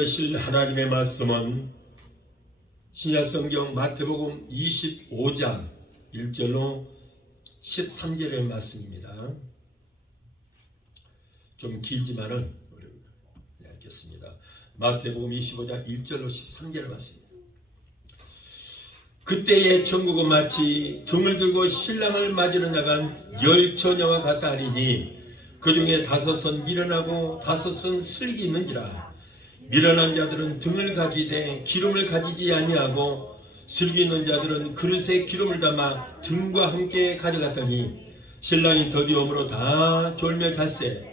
받으실 하나님의 말씀은 신약성경 마태복음 25장 1절로 13절의 말씀입니다. 좀 길지만은 읽겠습니다. 마태복음 25장 1절로 13절의 말씀입니다. 그때의 천국은 마치 등을 들고 신랑을 맞으러 나간 10처녀와 같다 하리니 그 중에 5은 미련하고 5은 슬기 있는지라. 미련한 자들은 등을 가지되 기름을 가지지 아니하고 슬기 있는 자들은 그릇에 기름을 담아 등과 함께 가져갔더니 신랑이 더디움으로 다 졸며 잘세.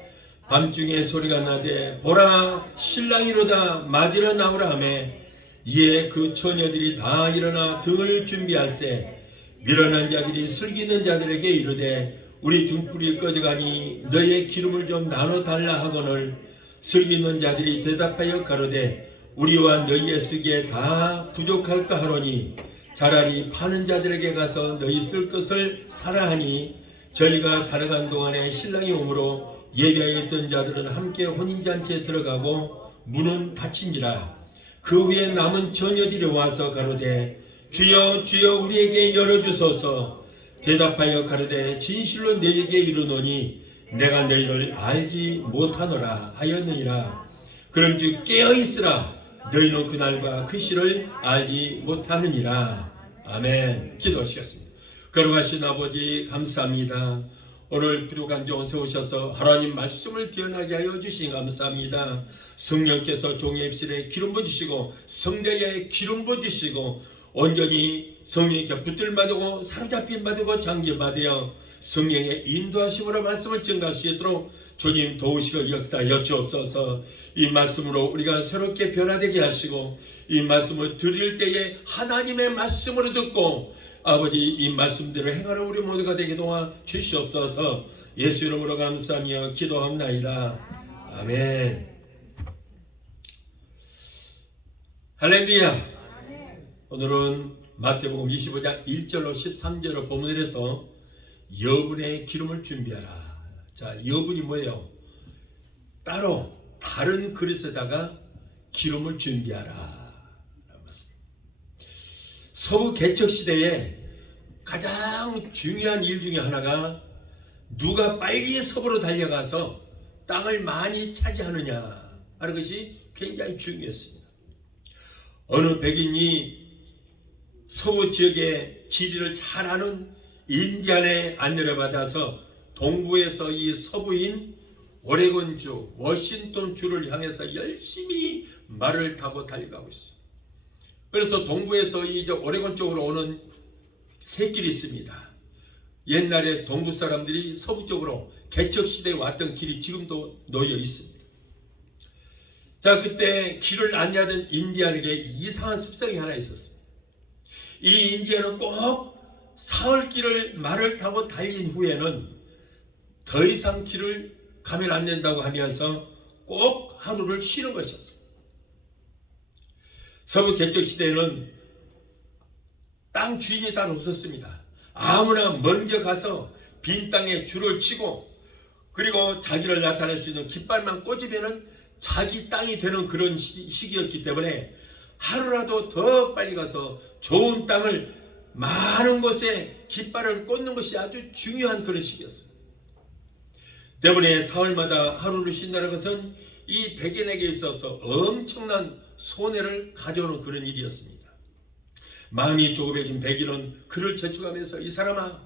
밤중에 소리가 나되 보라 신랑이로다 맞으러 나오라 하매 이에 그 처녀들이 다 일어나 등을 준비할세. 미련한 자들이 슬기 있는 자들에게 이르되 우리 등불이 꺼져가니 너의 기름을 좀 나눠 달라 하거늘 슬기 있는 자들이 대답하여 가로되 우리와 너희의 쓰기에 다 부족할까 하노니 차라리 파는 자들에게 가서 너희 쓸 것을 사라 하니 저희가 살아간 동안에 신랑이 오므로 예배에 있던 자들은 함께 혼인잔치에 들어가고 문은 닫힌지라. 그 후에 남은 처녀들이 와서 가로되 주여 주여 우리에게 열어주소서. 대답하여 가로되 진실로 너희에게 이르노니 내가 너희를 알지 못하노라 하였느니라. 그런즉 깨어있으라. 너희는 그날과 그 시를 알지 못하느니라. 아멘. 기도하시겠습니다. 거룩하신 아버지 감사합니다. 오늘 부족한 종 세우셔서 하나님 말씀을 뛰어나게 하여 주시니 감사합니다. 성령께서 종의 입술에 기름 부으시고 성대에 기름 부으시고 온전히 성령께 붙들받고 사로잡힌 받고 장기받으여 성령의 인도하심으로 말씀을 증가할 수 있도록 주님 도우시고 역사하여 주옵소서. 이 말씀으로 우리가 새롭게 변화되게 하시고 이 말씀을 드릴 때에 하나님의 말씀으로 듣고 아버지 이 말씀대로 행하는 우리 모두가 되게 도와 주시옵소서. 예수 이름으로 감사하며 기도합나이다. 아멘. 할렐루야. 오늘은 마태복음 25장 1절로 13절로 본문에서 여분의 기름을 준비하라. 자, 여분이 뭐예요? 따로 다른 그릇에다가 기름을 준비하라. 서부 개척 시대에 가장 중요한 일 중에 하나가 누가 빨리 서부로 달려가서 땅을 많이 차지하느냐 하는 것이 굉장히 중요했습니다. 어느 백인이 서부 지역의 지리를 잘 아는 인디안의 안내를 받아서 동부에서 이 서부인 오레곤주, 워싱턴주를 향해서 열심히 말을 타고 달려가고 있어요. 그래서 동부에서 이 오레곤 쪽으로 오는 새길이 있습니다. 옛날에 동부 사람들이 서부 쪽으로 개척시대에 왔던 길이 지금도 놓여 있습니다. 자, 그때 길을 안내하던 인디안에게 이상한 습성이 하나 있었습니다. 이 인디안은 꼭 사흘길을 말을 타고 달린 후에는 더 이상 길을 가면 안 된다고 하면서 꼭 하루를 쉬는 것이었습니다. 서부 개척 시대에는 땅 주인이 따로 없었습니다. 아무나 먼저 가서 빈 땅에 줄을 치고 그리고 자기를 나타낼 수 있는 깃발만 꽂으면은 자기 땅이 되는 그런 시기였기 때문에 하루라도 더 빨리 가서 좋은 땅을 많은 곳에 깃발을 꽂는 것이 아주 중요한 그런 시기였어요. 때문에 사흘마다 하루를 쉰다는 것은 이 백인에게 있어서 엄청난 손해를 가져오는 그런 일이었습니다. 마음이 조급해진 백인은 그를 재촉하면서 이 사람아,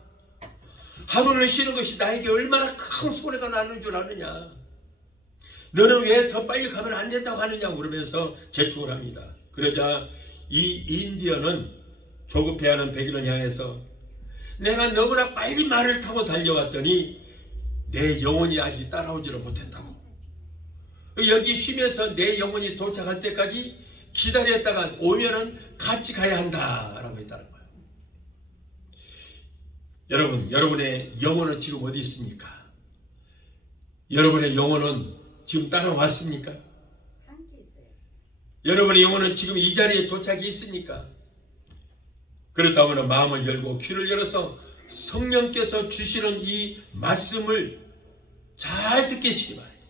하루를 쉬는 것이 나에게 얼마나 큰 손해가 나는 줄 아느냐. 너는 왜 더 빨리 가면 안 된다고 하느냐 그러면서 재촉을 합니다. 그러자 이 인디언은 조급해하는 백인을 향해서 내가 너무나 빨리 말을 타고 달려왔더니 내 영혼이 아직 따라오지를 못했다고. 여기 쉬면서 내 영혼이 도착할 때까지 기다렸다가 오면은 같이 가야 한다라고 했다는 거예요. 여러분, 여러분의 영혼은 지금 어디 있습니까? 여러분의 영혼은 지금 따라왔습니까? 여러분의 영혼은 지금 이 자리에 도착이 있습니까? 그렇다면 마음을 열고 귀를 열어서 성령께서 주시는 이 말씀을 잘 듣게 하시기 바랍니다.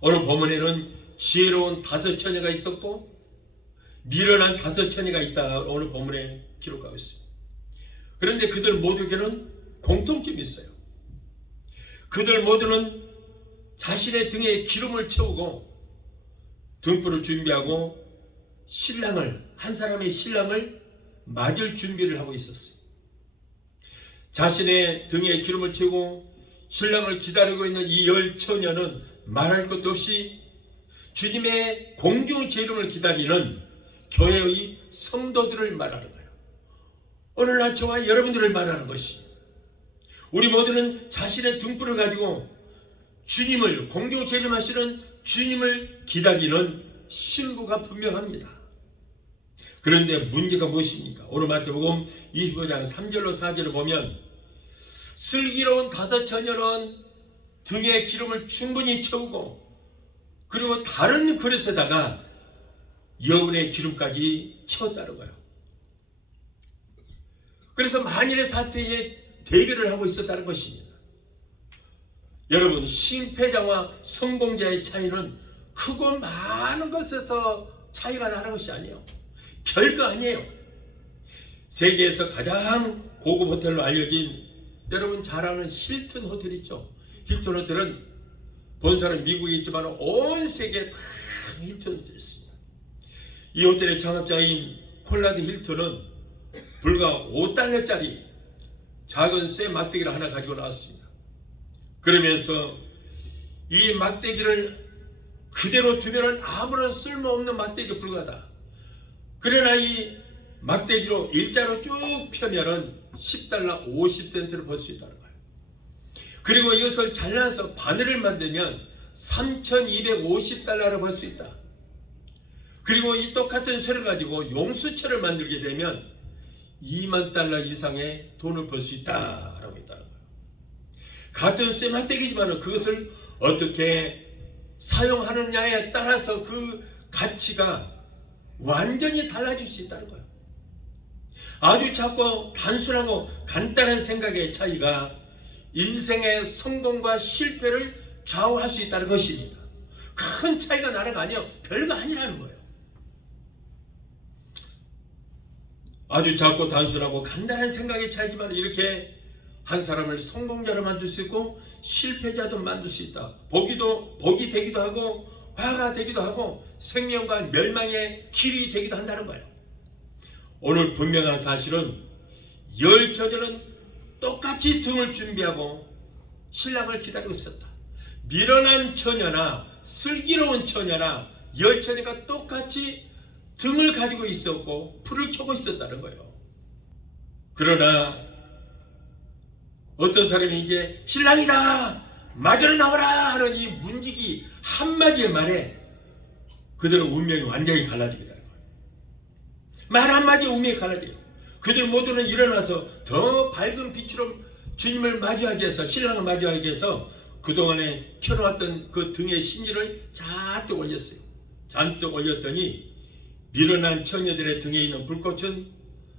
오늘 본문에는 지혜로운 다섯 처녀가 있었고 미련한 다섯 처녀가 있다. 오늘 본문에 기록하고 있습니다. 그런데 그들 모두에게는 공통점이 있어요. 그들 모두는 자신의 등에 기름을 채우고 등불을 준비하고 한 사람의 신랑을 맞을 준비를 하고 있었어요. 자신의 등에 기름을 채우고 신랑을 기다리고 있는 이 열 처녀는 말할 것도 없이 주님의 공중 재림을 기다리는 교회의 성도들을 말하는 거예요. 오늘날 저와 여러분들을 말하는 것입니다. 우리 모두는 자신의 등불을 가지고 주님을, 공중 재림하시는 주님을 기다리는 신부가 분명합니다. 그런데 문제가 무엇입니까? 오늘 마태복음 25장 3절로 4절을 보면 슬기로운 다섯 처녀는 등에 기름을 충분히 채우고 그리고 다른 그릇에다가 여운의 기름까지 채웠다는 거예요. 그래서 만일의 사태에 대결을 하고 있었다는 것입니다. 여러분, 실패자와 성공자의 차이는 크고 많은 것에서 차이가 나는 것이 아니에요. 별거 아니에요. 세계에서 가장 고급 호텔로 알려진 여러분 잘 아는 힐튼 호텔 있죠. 힐튼 호텔은 본사는 미국에 있지만 온 세계에 다 힐튼 호텔이 있습니다. 이 호텔의 창업자인 콜라드 힐튼은 불과 $5짜리 작은 쇠 막대기를 하나 가지고 나왔습니다. 그러면서 이 막대기를 그대로 두면 아무런 쓸모없는 막대기에 불과하다. 그러나 이 막대기로 일자로 쭉 펴면은 $10 50센트를 벌 수 있다는 거예요. 그리고 이것을 잘라서 바늘을 만들면 $3,250를 벌 수 있다. 그리고 이 똑같은 쇠를 가지고 용수철을 만들게 되면 $20,000 이상의 돈을 벌 수 있다라고 했다는 거예요. 같은 쇠 막대기지만 그것을 어떻게 사용하느냐에 따라서 그 가치가 완전히 달라질 수 있다는 거예요. 아주 작고 단순하고 간단한 생각의 차이가 인생의 성공과 실패를 좌우할 수 있다는 것입니다. 큰 차이가 나는 거 아니에요. 별거 아니라는 거예요. 아주 작고 단순하고 간단한 생각의 차이지만 이렇게 한 사람을 성공자로 만들 수 있고 실패자도 만들 수 있다. 복이 되기도 하고 화가 되기도 하고 생명과 멸망의 길이 되기도 한다는 거예요. 오늘 분명한 사실은 열 처녀는 똑같이 등을 준비하고 신랑을 기다리고 있었다. 미련한 처녀나 슬기로운 처녀나 열 처녀가 똑같이 등을 가지고 있었고 불을 켜고 있었다는 거예요. 그러나 어떤 사람이 이제 신랑이다 마저로 나와라 하는 이 문지기 한마디의 말에 그들의 운명이 완전히 갈라지게 되는 거예요. 말 한마디에 운명이 갈라져요. 그들 모두는 일어나서 더 밝은 빛으로 주님을 맞이하기 위해서 신랑을 맞이하기 위해서 그동안에 켜놓았던 그 등의 심지를 잔뜩 올렸어요. 잔뜩 올렸더니 미련한 처녀들의 등에 있는 불꽃은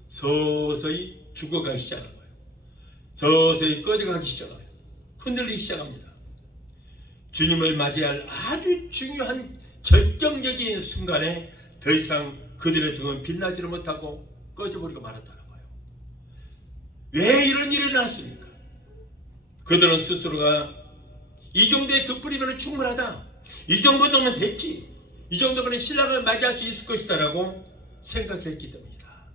서서히 죽어가기 시작한 거예요. 서서히 꺼져가기 시작해요. 흔들리기 시작합니다. 주님을 맞이할 아주 중요한 결정적인 순간에 더 이상 그들의 등은 빛나지를 못하고 꺼져버리고 말았다는 거예요. 왜 이런 일이 일어났습니까? 그들은 스스로가 이 정도의 덧불이면 충분하다. 이 정도면 됐지. 이 정도면 신랑을 맞이할 수 있을 것이다 라고 생각했기 때문이다.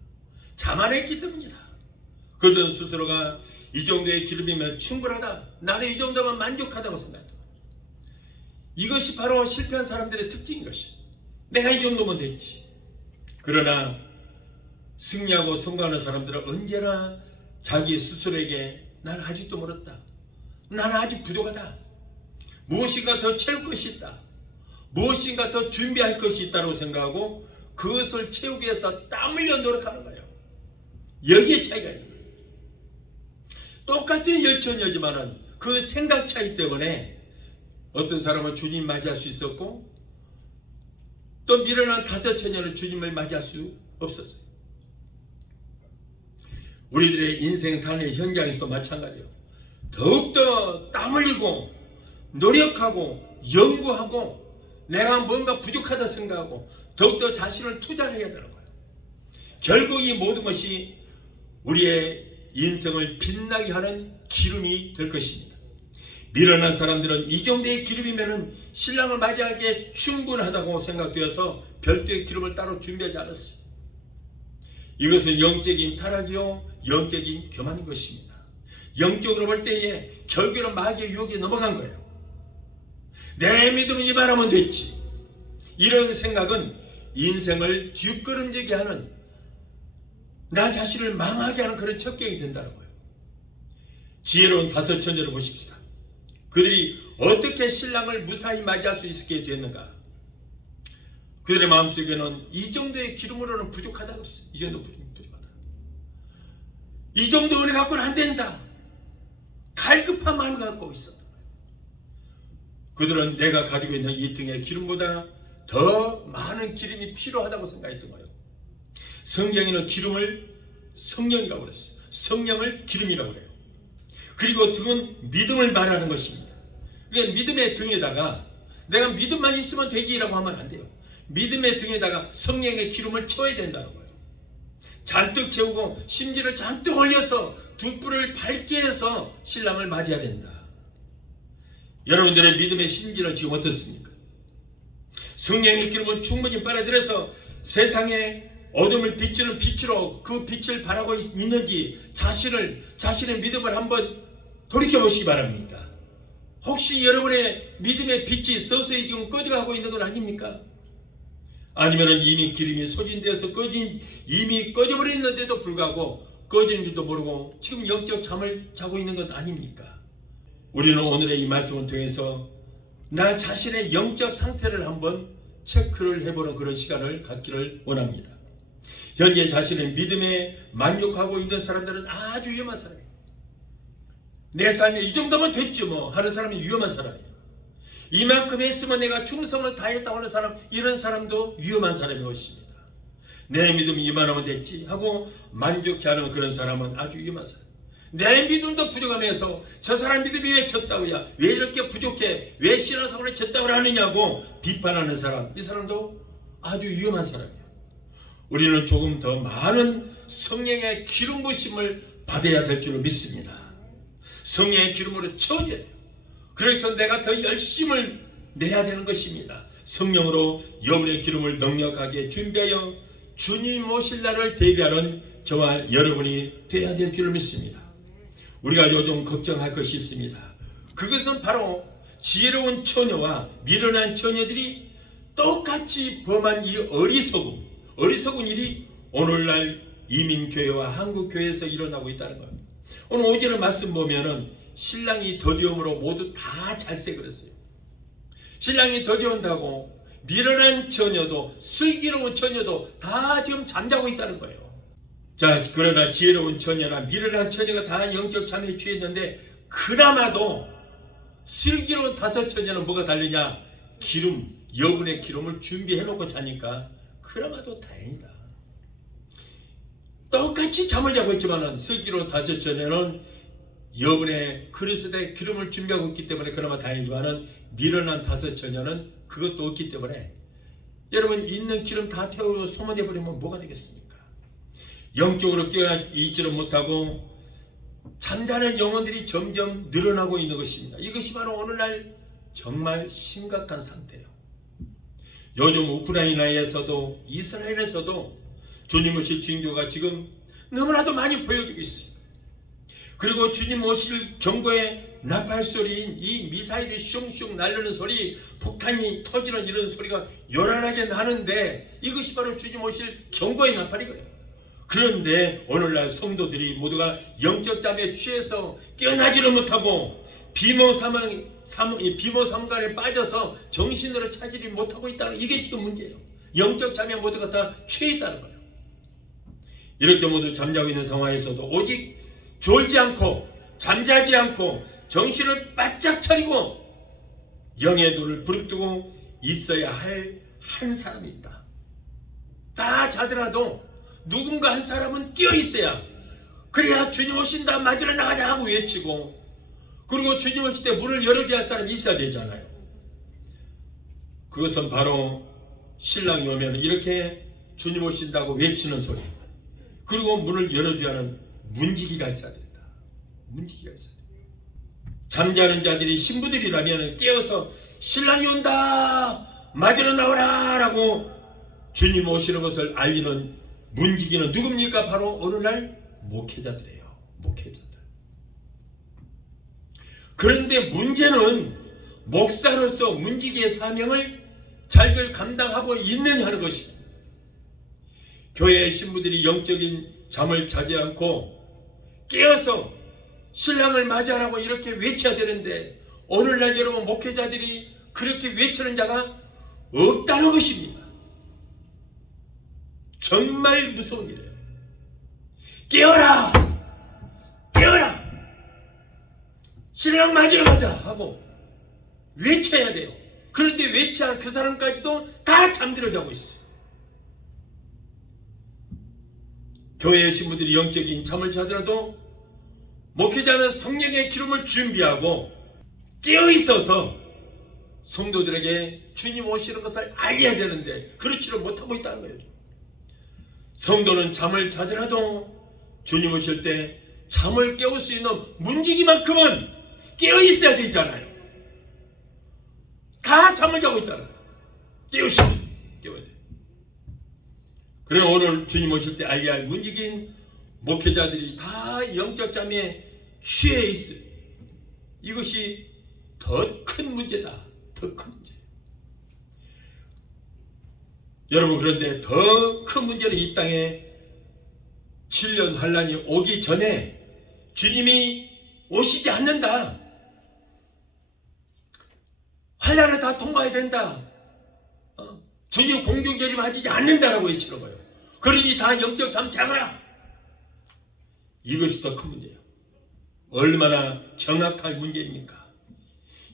자만했기 때문이다. 그들은 스스로가 이 정도의 기름이면 충분하다. 나는 이 정도면 만족하다고 생각했다. 이것이 바로 실패한 사람들의 특징인 것이다. 내가 이 정도면 됐지. 그러나 승리하고 성공하는 사람들은 언제나 자기 스스로에게 나는 아직도 멀었다. 나는 아직 부족하다. 무엇인가 더 채울 것이 있다. 무엇인가 더 준비할 것이 있다고 생각하고 그것을 채우기 위해서 땀 흘려 노력하는 거예요. 여기에 차이가 있는 거예요. 똑같은 열처녀지만은 그 생각 차이 때문에 어떤 사람은 주님 맞이할 수 있었고 또 미련한 다섯 처녀는 주님을 맞이할 수 없었어요. 우리들의 인생 삶의 현장에서도 마찬가지예요. 더욱더 땀 흘리고 노력하고 연구하고 내가 뭔가 부족하다 생각하고 더욱더 자신을 투자를 해야 되는 거예요. 결국 이 모든 것이 우리의 인생을 빛나게 하는 기름이 될 것입니다. 미련한 사람들은 이 정도의 기름이면 신랑을 맞이하기에 충분하다고 생각되어서 별도의 기름을 따로 준비하지 않았어요. 이것은 영적인 타락이요 영적인 교만인 것입니다. 영적으로 볼 때에 결국에는 마귀의 유혹에 넘어간 거예요. 내 믿음은 이만하면 됐지. 이런 생각은 인생을 뒷걸음지게 하는, 나 자신을 망하게 하는 그런 첩경이 된다는 거예요. 지혜로운 다섯 처녀를 보십시다. 그들이 어떻게 신랑을 무사히 맞이할 수 있게 됐는가? 그들의 마음속에는 이 정도의 기름으로는 부족하다고 했어요. 이 정도 부족하다. 이 정도 은혜 갖고는 안 된다. 갈급한 마음을 갖고 있었다. 그들은 내가 가지고 있는 이 등의 기름보다 더 많은 기름이 필요하다고 생각했던 거예요. 성경에는 기름을 성령이라고 그랬어요. 성령을 기름이라고 그래요. 그리고 등은 믿음을 말하는 것입니다. 그러니까 믿음의 등에다가 내가 믿음만 있으면 되지라고 하면 안 돼요. 믿음의 등에다가 성령의 기름을 쳐야 된다는 거예요. 잔뜩 채우고 심지를 잔뜩 올려서 두 뿔을 밝게 해서 신랑을 맞이해야 된다. 여러분들의 믿음의 심지는 지금 어떻습니까? 성령의 기름은 충분히 빨아들여서 세상에 어둠을 비추는 빛으로 그 빛을 바라고 있는지 자신의 믿음을 한번 돌이켜보시기 바랍니다. 혹시 여러분의 믿음의 빛이 서서히 지금 꺼져가고 있는 건 아닙니까? 아니면 이미 기름이 소진되어서 이미 꺼져버렸는데도 불구하고 꺼지는 줄도 모르고 지금 영적 잠을 자고 있는 것 아닙니까? 우리는 오늘의 이 말씀을 통해서 나 자신의 영적 상태를 한번 체크를 해보는 그런 시간을 갖기를 원합니다. 현재 자신의 믿음에 만족하고 있는 사람들은 아주 위험한 사람이에요. 내 삶에 이 정도면 됐지 뭐 하는 사람이 위험한 사람이에요. 이만큼 했으면 내가 충성을 다했다고 하는 사람, 이런 사람도 위험한 사람인 것입니다. 내 믿음이 이만하면 됐지 하고 만족해하는 그런 사람은 아주 위험한 사람. 내 믿음도 부족하면서 저 사람 믿음이 왜 졌다고야, 왜 이렇게 부족해, 왜 신앙생활을 졌다고 하느냐고 비판하는 사람, 이 사람도 아주 위험한 사람이에요. 우리는 조금 더 많은 성령의 기름 부심을 받아야 될 줄로 믿습니다. 성령의 기름으로 채워져야 돼요. 그래서 내가 더 열심을 내야 되는 것입니다. 성령으로 여러분의 기름을 넉넉하게 준비하여 주님 오실 날을 대비하는 저와 여러분이 되어야 될 줄로 믿습니다. 우리가 요즘 걱정할 것이 있습니다. 그것은 바로 지혜로운 처녀와 미련한 처녀들이 똑같이 범한 이 어리석은 일이 오늘날 이민교회와 한국교회에서 일어나고 있다는 거예요. 오늘 오전에 말씀 보면은 신랑이 더디움으로 모두 다 잘색을 했어요. 신랑이 더디운다고 미련한 처녀도 슬기로운 처녀도 다 지금 잠자고 있다는 거예요. 자, 그러나 지혜로운 처녀나 미련한 처녀가 다 영적 잠에 취했는데 그나마도 슬기로운 다섯 처녀는 뭐가 다르냐? 기름, 여분의 기름을 준비해 놓고 자니까 그나마도 다행이다. 똑같이 잠을 자고 있지만은 슬기로운 다섯 처녀는 여분의 그릇에 기름을 준비하고 있기 때문에 그나마 다행이지만은 미련한 다섯 처녀는 그것도 없기 때문에 여러분 있는 기름 다 태우고 소모돼 버리면 뭐가 되겠습니까? 영적으로 깨어나 있지를 못하고 잠자는 영혼들이 점점 늘어나고 있는 것입니다. 이것이 바로 오늘날 정말 심각한 상태예요. 요즘 우크라이나에서도 이스라엘에서도 주님 오실 징조가 지금 너무나도 많이 보여지고 있어요. 그리고 주님 오실 경고의 나팔소리인 이 미사일이 슝슝 날르는 소리, 폭탄이 터지는 이런 소리가 요란하게 나는데 이것이 바로 주님 오실 경고의 나팔이거든요. 그런데 오늘날 성도들이 모두가 영적 잠에 취해서 깨어나지를 못하고 비모삼간에 빠져서 정신으로 차지를 못하고 있다는, 이게 지금 문제예요. 영적 잠에 모두가 다 취해 있다는 거예요. 이렇게 모두 잠자고 있는 상황에서도 오직 졸지 않고 잠자지 않고 정신을 바짝 차리고 영의 눈을 부릅뜨고 있어야 할 한 사람이 있다. 다 자더라도 누군가 한 사람은 끼어 있어야, 그래야 주님 오신다 맞으러 나가자 하고 외치고, 그리고 주님 오실 때 문을 열어줘야 할 사람이 있어야 되잖아요. 그것은 바로 신랑이 오면 이렇게 주님 오신다고 외치는 소리, 그리고 문을 열어줘야 하는 문지기가 있어야 된다. 문지기가 있어야 된다. 잠자는 자들이 신부들이라면 깨어서 신랑이 온다, 맞으러 나오라 라고 주님 오시는 것을 알리는 문지기는 누굽니까? 바로 오늘날 목회자들이에요. 목회자들. 그런데 문제는 목사로서 문지기의 사명을 잘들 감당하고 있느냐 하는 것입니다. 교회의 신부들이 영적인 잠을 자지 않고 깨어서 신랑을 맞이하라고 이렇게 외쳐야 되는데, 오늘날 여러분 목회자들이 그렇게 외치는 자가 없다는 것입니다. 정말 무서운 일이에요. 깨어라! 깨어라! 신랑 맞으러 가자 하고 외쳐야 돼요. 그런데 외치한 그 사람까지도 다 잠들어 자고 있어요. 교회의 신부들이 영적인 잠을 자더라도 목회자는 성령의 기름을 준비하고 깨어 있어서 성도들에게 주님 오시는 것을 알려야 되는데 그렇지를 못하고 있다는 거예요. 성도는 잠을 자더라도 주님 오실 때 잠을 깨울 수 있는 문지기만큼은 깨어 있어야 되잖아요. 다 잠을 자고 있다는 거예요. 깨우시죠. 깨워야 돼요. 그래 오늘 주님 오실 때 알려야 할 문지기인 목회자들이 다 영적 잠에 취해 있어요. 이것이 더 큰 문제다. 더 큰 문제. 여러분, 그런데 더 큰 문제는 이 땅에 7년 환란이 오기 전에 주님이 오시지 않는다. 환란을 다 통과해야 된다. 주님 공중재림 하지 않는다라고 외치는 거예요. 그러니 다 영적 잠 자거라. 이것이 더 큰 문제예요. 얼마나 경악할 문제입니까?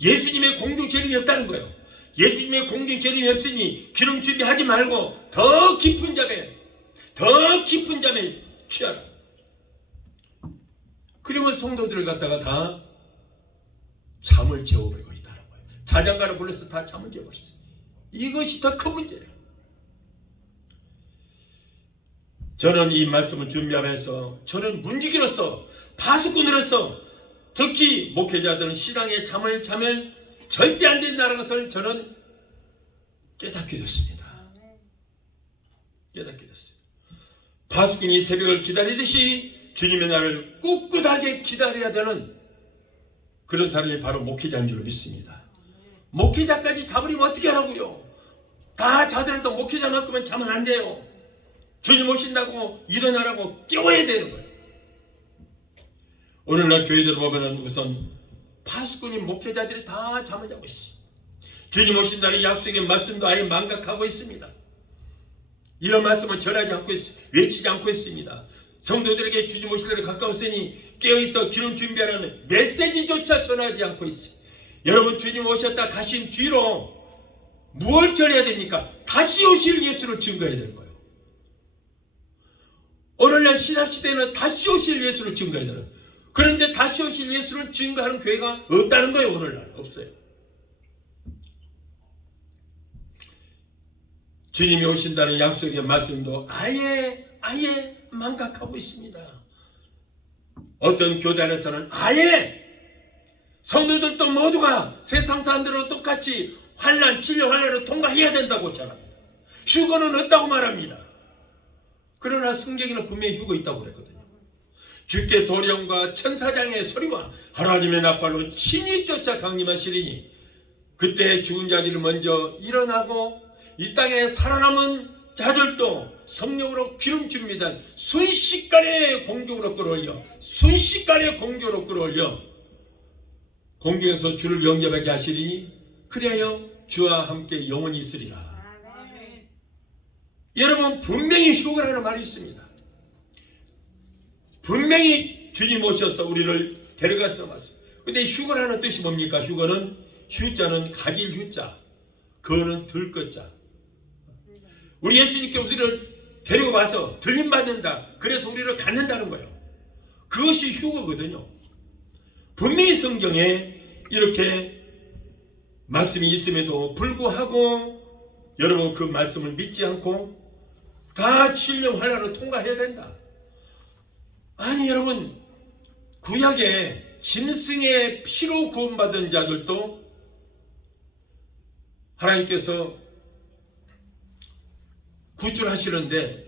예수님의 공중재림이 없다는 거예요. 예수님의 공중재림이 없으니 기름 준비하지 말고 더 깊은 잠에 취하라. 그리고 성도들을 갖다가 다 잠을 재워버리고 있다는 거예요. 자장가를 불러서 다 잠을 재워버렸어요. 이것이 더 큰 문제예요. 저는 이 말씀을 준비하면서 저는 문지기로서, 파수꾼으로서, 특히 목회자들은 신앙의 잠을 자면 절대 안 된다는 것을 저는 깨닫게 됐습니다. 깨닫게 됐어요. 파수꾼이 새벽을 기다리듯이 주님의 날을 꿋꿋하게 기다려야 되는 그런 사람이 바로 목회자인 줄 믿습니다. 목회자까지 자버리면 어떻게 하라고요? 다 자더라도 목회자만큼은 자면 안 돼요. 주님 오신다고 일어나라고 깨워야 되는 거예요. 오늘날 교회들 보면은 우선 파수꾼인 목회자들이 다 잠을 자고 있어요. 주님 오신다는 약속의 말씀도 아예 망각하고 있습니다. 이런 말씀을 전하지 않고 외치지 않고 있습니다. 성도들에게 주님 오실 날이 가까웠으니 깨어있어 기름 준비하라는 메시지조차 전하지 않고 있어요. 여러분, 주님 오셨다 가신 뒤로 무엇을 전해야 됩니까? 다시 오실 예수를 증거해야 되는 거예요. 오늘날 신학시대에는 다시 오실 예수를 증거해야 되는 거예요. 그런데 다시 오실 예수를 증거하는 교회가 없다는 거예요. 오늘날 없어요. 주님이 오신다는 약속의 말씀도 아예 망각하고 있습니다. 어떤 교회 안에서는 아예 성도들도 모두가 세상 사람들과 똑같이 환난, 진료 환난을 통과해야 된다고 전합니다. 휴거는 없다고 말합니다. 그러나 성경에는 분명히 휴거 있다고 그랬거든요. 주께 소령과 천사장의 소리와 하나님의 나팔로 친히 쫓아 강림하시리니 그때 죽은 자들이 먼저 일어나고 이 땅에 살아남은 자들도 성령으로 기름 줍니다. 순식간에 공중으로 끌어올려 공중에서 주를 영접하게 하시리니 그래야 주와 함께 영원히 있으리라. 여러분, 분명히 휴거라는 말이 있습니다. 분명히 주님 오셔서 우리를 데려가시는 말씀. 근데 휴거라는 뜻이 뭡니까? 휴거는 휴자는 가길 휴자, 거는 들것자. 우리 예수님께 우리를 데려와서 들림받는다. 그래서 우리를 갖는다는 거예요. 그것이 휴거거든요. 분명히 성경에 이렇게 말씀이 있음에도 불구하고 여러분 그 말씀을 믿지 않고 다 진령 환란을 통과해야 된다. 아니 여러분, 구약에 짐승의 피로 구원받은 자들도 하나님께서 구출하시는데,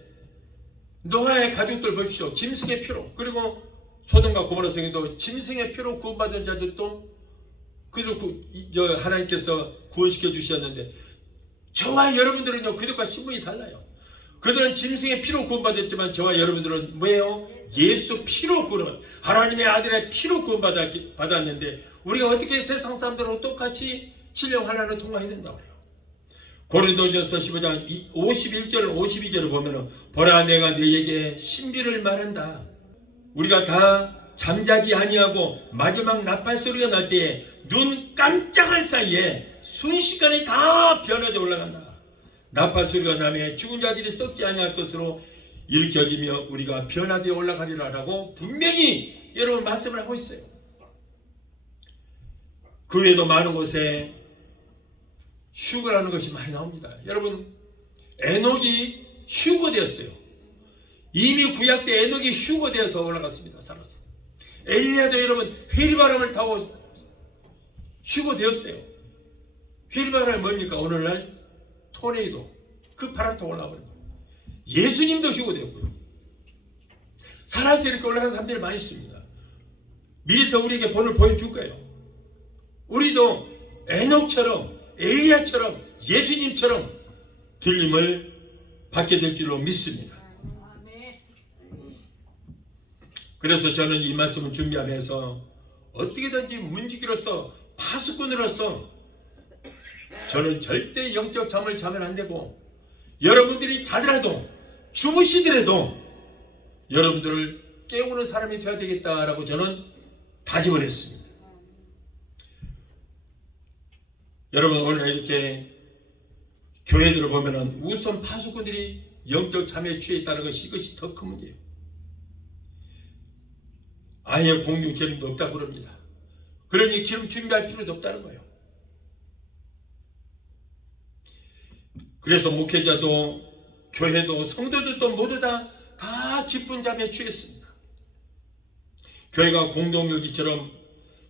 노아의 가족들 보십시오. 짐승의 피로, 그리고 소돔과 고모라 성에도 짐승의 피로 구원받은 자들도 그들을 하나님께서 구원시켜 주셨는데, 저와 여러분들은요, 그들과 신분이 달라요. 그들은 짐승의 피로 구원받았지만 저와 여러분들은 뭐예요? 예수 피로 구원받았어요. 하나님의 아들의 피로 구원받았는데 우리가 어떻게 세상 사람들하고 똑같이 진령 환난을 통과해야 된다고 해요. 고린도전서 15장 51절 52절을 보면은, 보라 내가 너에게 신비를 말한다. 우리가 다 잠자지 아니하고 마지막 나팔 소리가 날 때에 눈 깜짝할 사이에 순식간에 다 변화되어 올라간다. 나팔 소리가 나며 죽은 자들이 썩지 아니할 것으로 일으켜지며 우리가 변화되어 올라가리라라고 분명히 여러분 말씀을 하고 있어요. 그 외에도 많은 곳에 휴거라는 것이 많이 나옵니다. 여러분, 에녹이 휴거되었어요. 이미 구약 때 에녹이 휴거되어서 올라갔습니다. 살았어요. 엘리야도 여러분 회리바람을 타고 휴거되었어요. 회리바람이 뭡니까? 오늘날 토네이도, 그 바람 타고 올라버린 거예요. 예수님도 휴거되었고요. 살아서 이렇게 올라간 사람들이 많이 있습니다. 미리서 우리에게 본을 보여줄 거예요. 우리도 에녹처럼, 엘리야처럼, 예수님처럼 들림을 받게 될 줄로 믿습니다. 그래서 저는 이 말씀을 준비하면서 어떻게든지 문지기로서, 파수꾼으로서 저는 절대 영적 잠을 자면 안 되고, 여러분들이 자더라도, 주무시더라도 여러분들을 깨우는 사람이 되어야 되겠다라고 저는 다짐을 했습니다. 여러분, 오늘 이렇게 교회들을 보면은 우선 파수꾼들이 영적 잠에 취해 있다는 것이, 이것이 더 큰 문제예요. 아예 공중 기름도 없다고 그럽니다. 그러니 기름 준비할 필요도 없다는 거예요. 그래서 목회자도, 교회도, 성도들도 모두 다 기쁜 잠에 취했습니다. 교회가 공동묘지처럼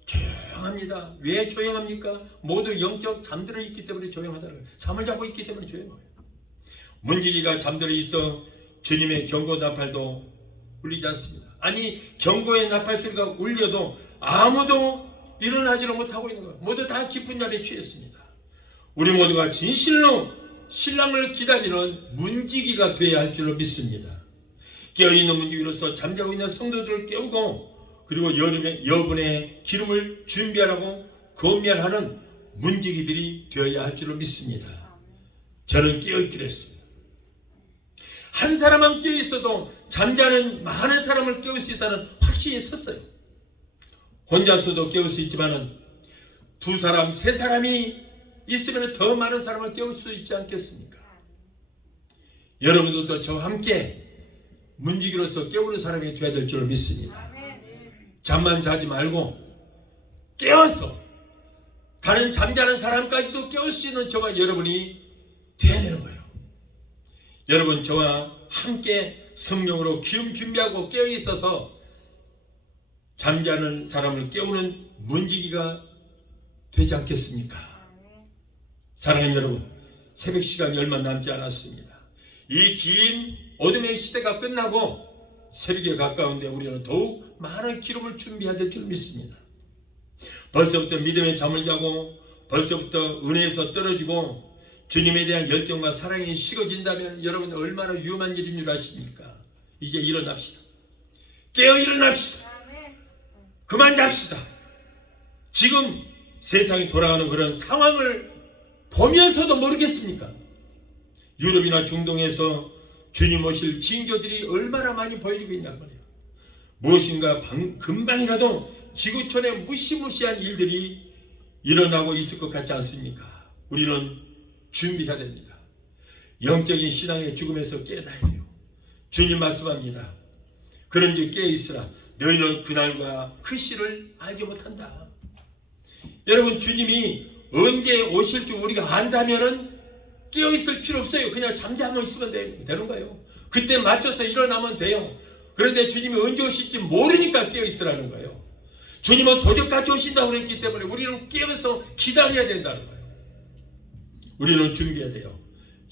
조용합니다. 왜 조용합니까? 모두 영적 잠들어 있기 때문에 조용하다는 거예요. 잠을 자고 있기 때문에 조용해요. 문지기가 잠들어 있어 주님의 경고 나팔도 울리지 않습니다. 아니, 경고의 나팔 소리가 울려도 아무도 일어나지를 못하고 있는 거예요. 모두 다 깊은 잠에 취했습니다. 우리 모두가 진실로 신랑을 기다리는 문지기가 되어야 할 줄로 믿습니다. 깨어있는 문지기로서 잠자고 있는 성도들을 깨우고, 그리고 여분의 기름을 준비하라고 권면하는 문지기들이 되어야 할 줄로 믿습니다. 저는 깨어있기로 했습니다. 한 사람만 깨어있어도 잠자는 많은 사람을 깨울 수 있다는 확신이 있었어요. 혼자서도 깨울 수 있지만 두 사람, 세 사람이 있으면 더 많은 사람을 깨울 수 있지 않겠습니까? 여러분들도 저와 함께 문지기로서 깨우는 사람이 되어야 될 줄 믿습니다. 잠만 자지 말고 깨어서 다른 잠자는 사람까지도 깨울 수 있는 저와 여러분이 되어야 되는 거예요. 여러분, 저와 함께 성령으로 기름 준비하고 깨어 있어서 잠자는 사람을 깨우는 문지기가 되지 않겠습니까? 사랑하는 여러분, 새벽 시간이 얼마 남지 않았습니다. 이 긴 어둠의 시대가 끝나고 새벽에 가까운데 우리는 더욱 많은 기름을 준비해야 될 줄 믿습니다. 벌써부터 믿음의 잠을 자고, 벌써부터 은혜에서 떨어지고 주님에 대한 열정과 사랑이 식어진다면 여러분 얼마나 위험한 일인 줄 아십니까? 이제 일어납시다. 깨어 일어납시다. 그만 잡시다. 지금 세상이 돌아가는 그런 상황을 보면서도 모르겠습니까? 유럽이나 중동에서 주님 오실 징조들이 얼마나 많이 보여지고 있냐 말이에요. 무엇인가 금방이라도 지구촌에 무시무시한 일들이 일어나고 있을 것 같지 않습니까? 우리는 준비해야 됩니다. 영적인 신앙의 죽음에서 깨어나야 돼요. 주님 말씀합니다. 그런즉 깨어있으라. 너희는 그날과 그 시를 알지 못한다. 여러분, 주님이 언제 오실 줄 우리가 안다면은 깨어있을 필요 없어요. 그냥 잠자고 있으면 되는 거예요. 그때 맞춰서 일어나면 돼요. 그런데 주님이 언제 오실지 모르니까 깨어있으라는 거예요. 주님은 도적같이 오신다고 그랬기 때문에 우리는 깨어서 기다려야 된다는 거예요. 우리는 준비해야 돼요.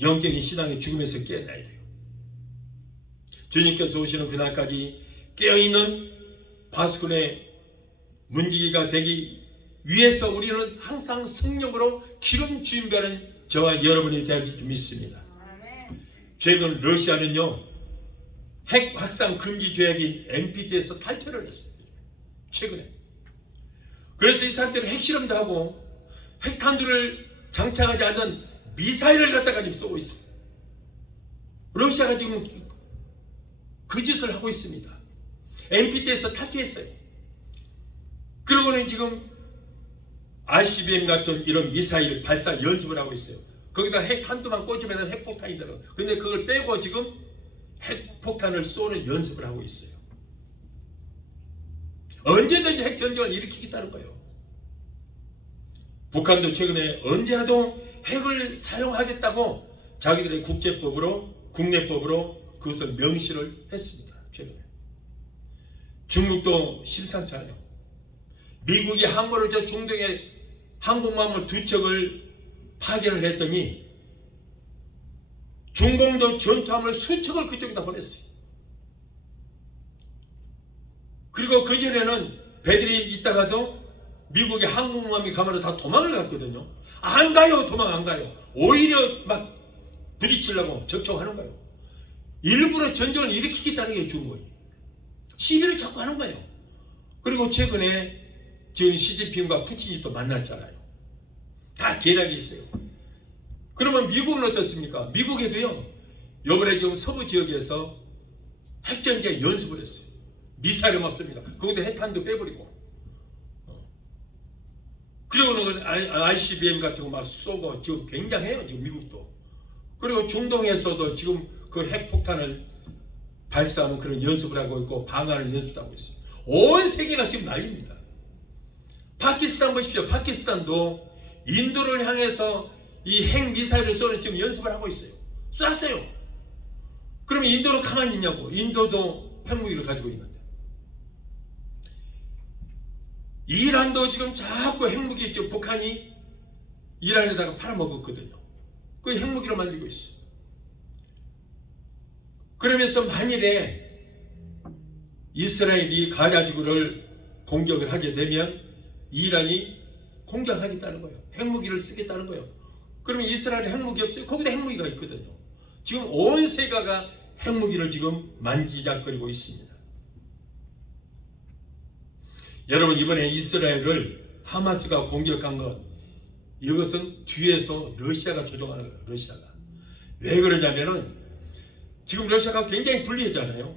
영적인 신앙의 죽음에서 깨어나야 돼요. 주님께서 오시는 그날까지 깨어있는 바스kun의 문지기가 되기 위해서 우리는 항상 성령으로 기름 준비하는 저와 여러분이 되어야 줄 믿습니다. 최근 러시아는요, 핵 확산 금지 조약인 NPT에서 탈퇴를 했어요. 최근에. 그래서 이 사람들은 핵실험도 하고 핵탄두를 장착하지 않는 미사일을 갖다가 지금 쏘고 있습니다. 러시아가 지금 그 짓을 하고 있습니다. NPT에서 탈퇴했어요. 그러고는 지금 ICBM 같은 이런 미사일 발사 연습을 하고 있어요. 거기다 핵탄두만 꽂으면 핵폭탄이 들어요. 근데 그걸 빼고 지금 핵폭탄을 쏘는 연습을 하고 있어요. 언제든지 핵전쟁을 일으키겠다는 거예요. 북한도 최근에 언제라도 핵을 사용하겠다고 자기들의 국제법으로, 국내법으로 그것을 명시를 했습니다. 최근에. 중국도 심상치 않아요. 미국이 함부로 저 중동에 항공모함을 2척을 파견을 했더니 중공도 전투함을 수척을 그쪽에다 보냈어요. 그리고 그전에는 배들이 있다가도 미국의 항공모함이 가면 다 도망을 갔거든요. 안 가요. 도망 안 가요. 오히려 막 부딪히려고 접촉하는 거예요. 일부러 전쟁을 일으키겠다는 게 중국이. 시비를 자꾸 하는 거예요. 그리고 최근에 지금 시진핑과 푸틴이 또 만났잖아요. 다 계략이 있어요. 그러면 미국은 어떻습니까? 미국에도요, 이번에 지금 서부 지역에서 핵전쟁 연습을 했어요. 미사일은 없습니다. 거기도 핵탄도 빼버리고. 그리고는 ICBM 같은 거 막 쏘고 지금 굉장해요. 지금 미국도. 그리고 중동에서도 지금 그 핵폭탄을 발사하는 그런 연습을 하고 있고 방어하는 연습도 하고 있어요. 온 세계가 지금 난립니다. 파키스탄 보십시오. 파키스탄도 인도를 향해서 이 핵미사일을 쏘는 지금 연습을 하고 있어요. 쐈어요. 그러면 인도는 가만히 있냐고. 인도도 핵무기를 가지고 있는데. 이란도 지금 자꾸 핵무기 지금 북한이 이란에다가 팔아먹었거든요. 그 핵무기로 만들고 있어요. 그러면서 만일에 이스라엘이 가자지구를 공격을 하게 되면 이란이 공격하겠다는 거예요. 핵무기를 쓰겠다는 거예요. 그러면 이스라엘에 핵무기 없어요? 거기다 핵무기가 있거든요. 지금 온 세계가 핵무기를 지금 만지작거리고 있습니다. 여러분, 이번에 이스라엘을 하마스가 공격한 것, 이것은 뒤에서 러시아가 조종하는 거예요. 러시아가. 왜 그러냐면은 지금 러시아가 굉장히 불리했잖아요.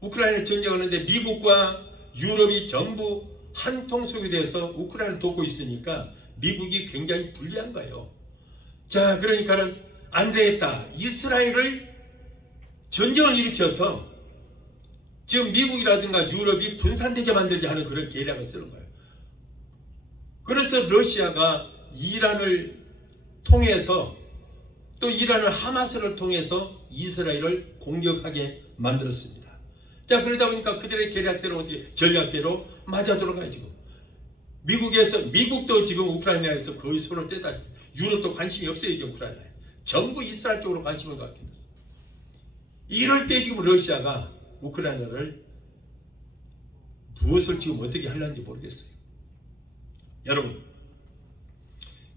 우크라이나 전쟁하는데 미국과 유럽이 전부 한통속이 돼서 우크라이나를 돕고 있으니까 미국이 굉장히 불리한 거예요. 자, 그러니까는 안 되겠다. 이스라엘을 전쟁을 일으켜서 지금 미국이라든가 유럽이 분산되게 만들지 하는 그런 계략을 쓰는 거예요. 그래서 러시아가 이란을 통해서 또 이란을 하마스를 통해서 이스라엘을 공격하게 만들었습니다. 자, 그러다 보니까 그들의 계략대로 어떻게 전략대로 맞아 들어가요. 지금 미국도 지금 우크라이나에서 거의 손을 떼다. 유럽도 관심이 없어요. 이제 우크라이나에 전부 이스라엘 쪽으로 관심을 갖게 됐어요. 이럴 때 지금 러시아가 우크라이나를 무엇을 지금 어떻게 하려는지 모르겠어요. 여러분,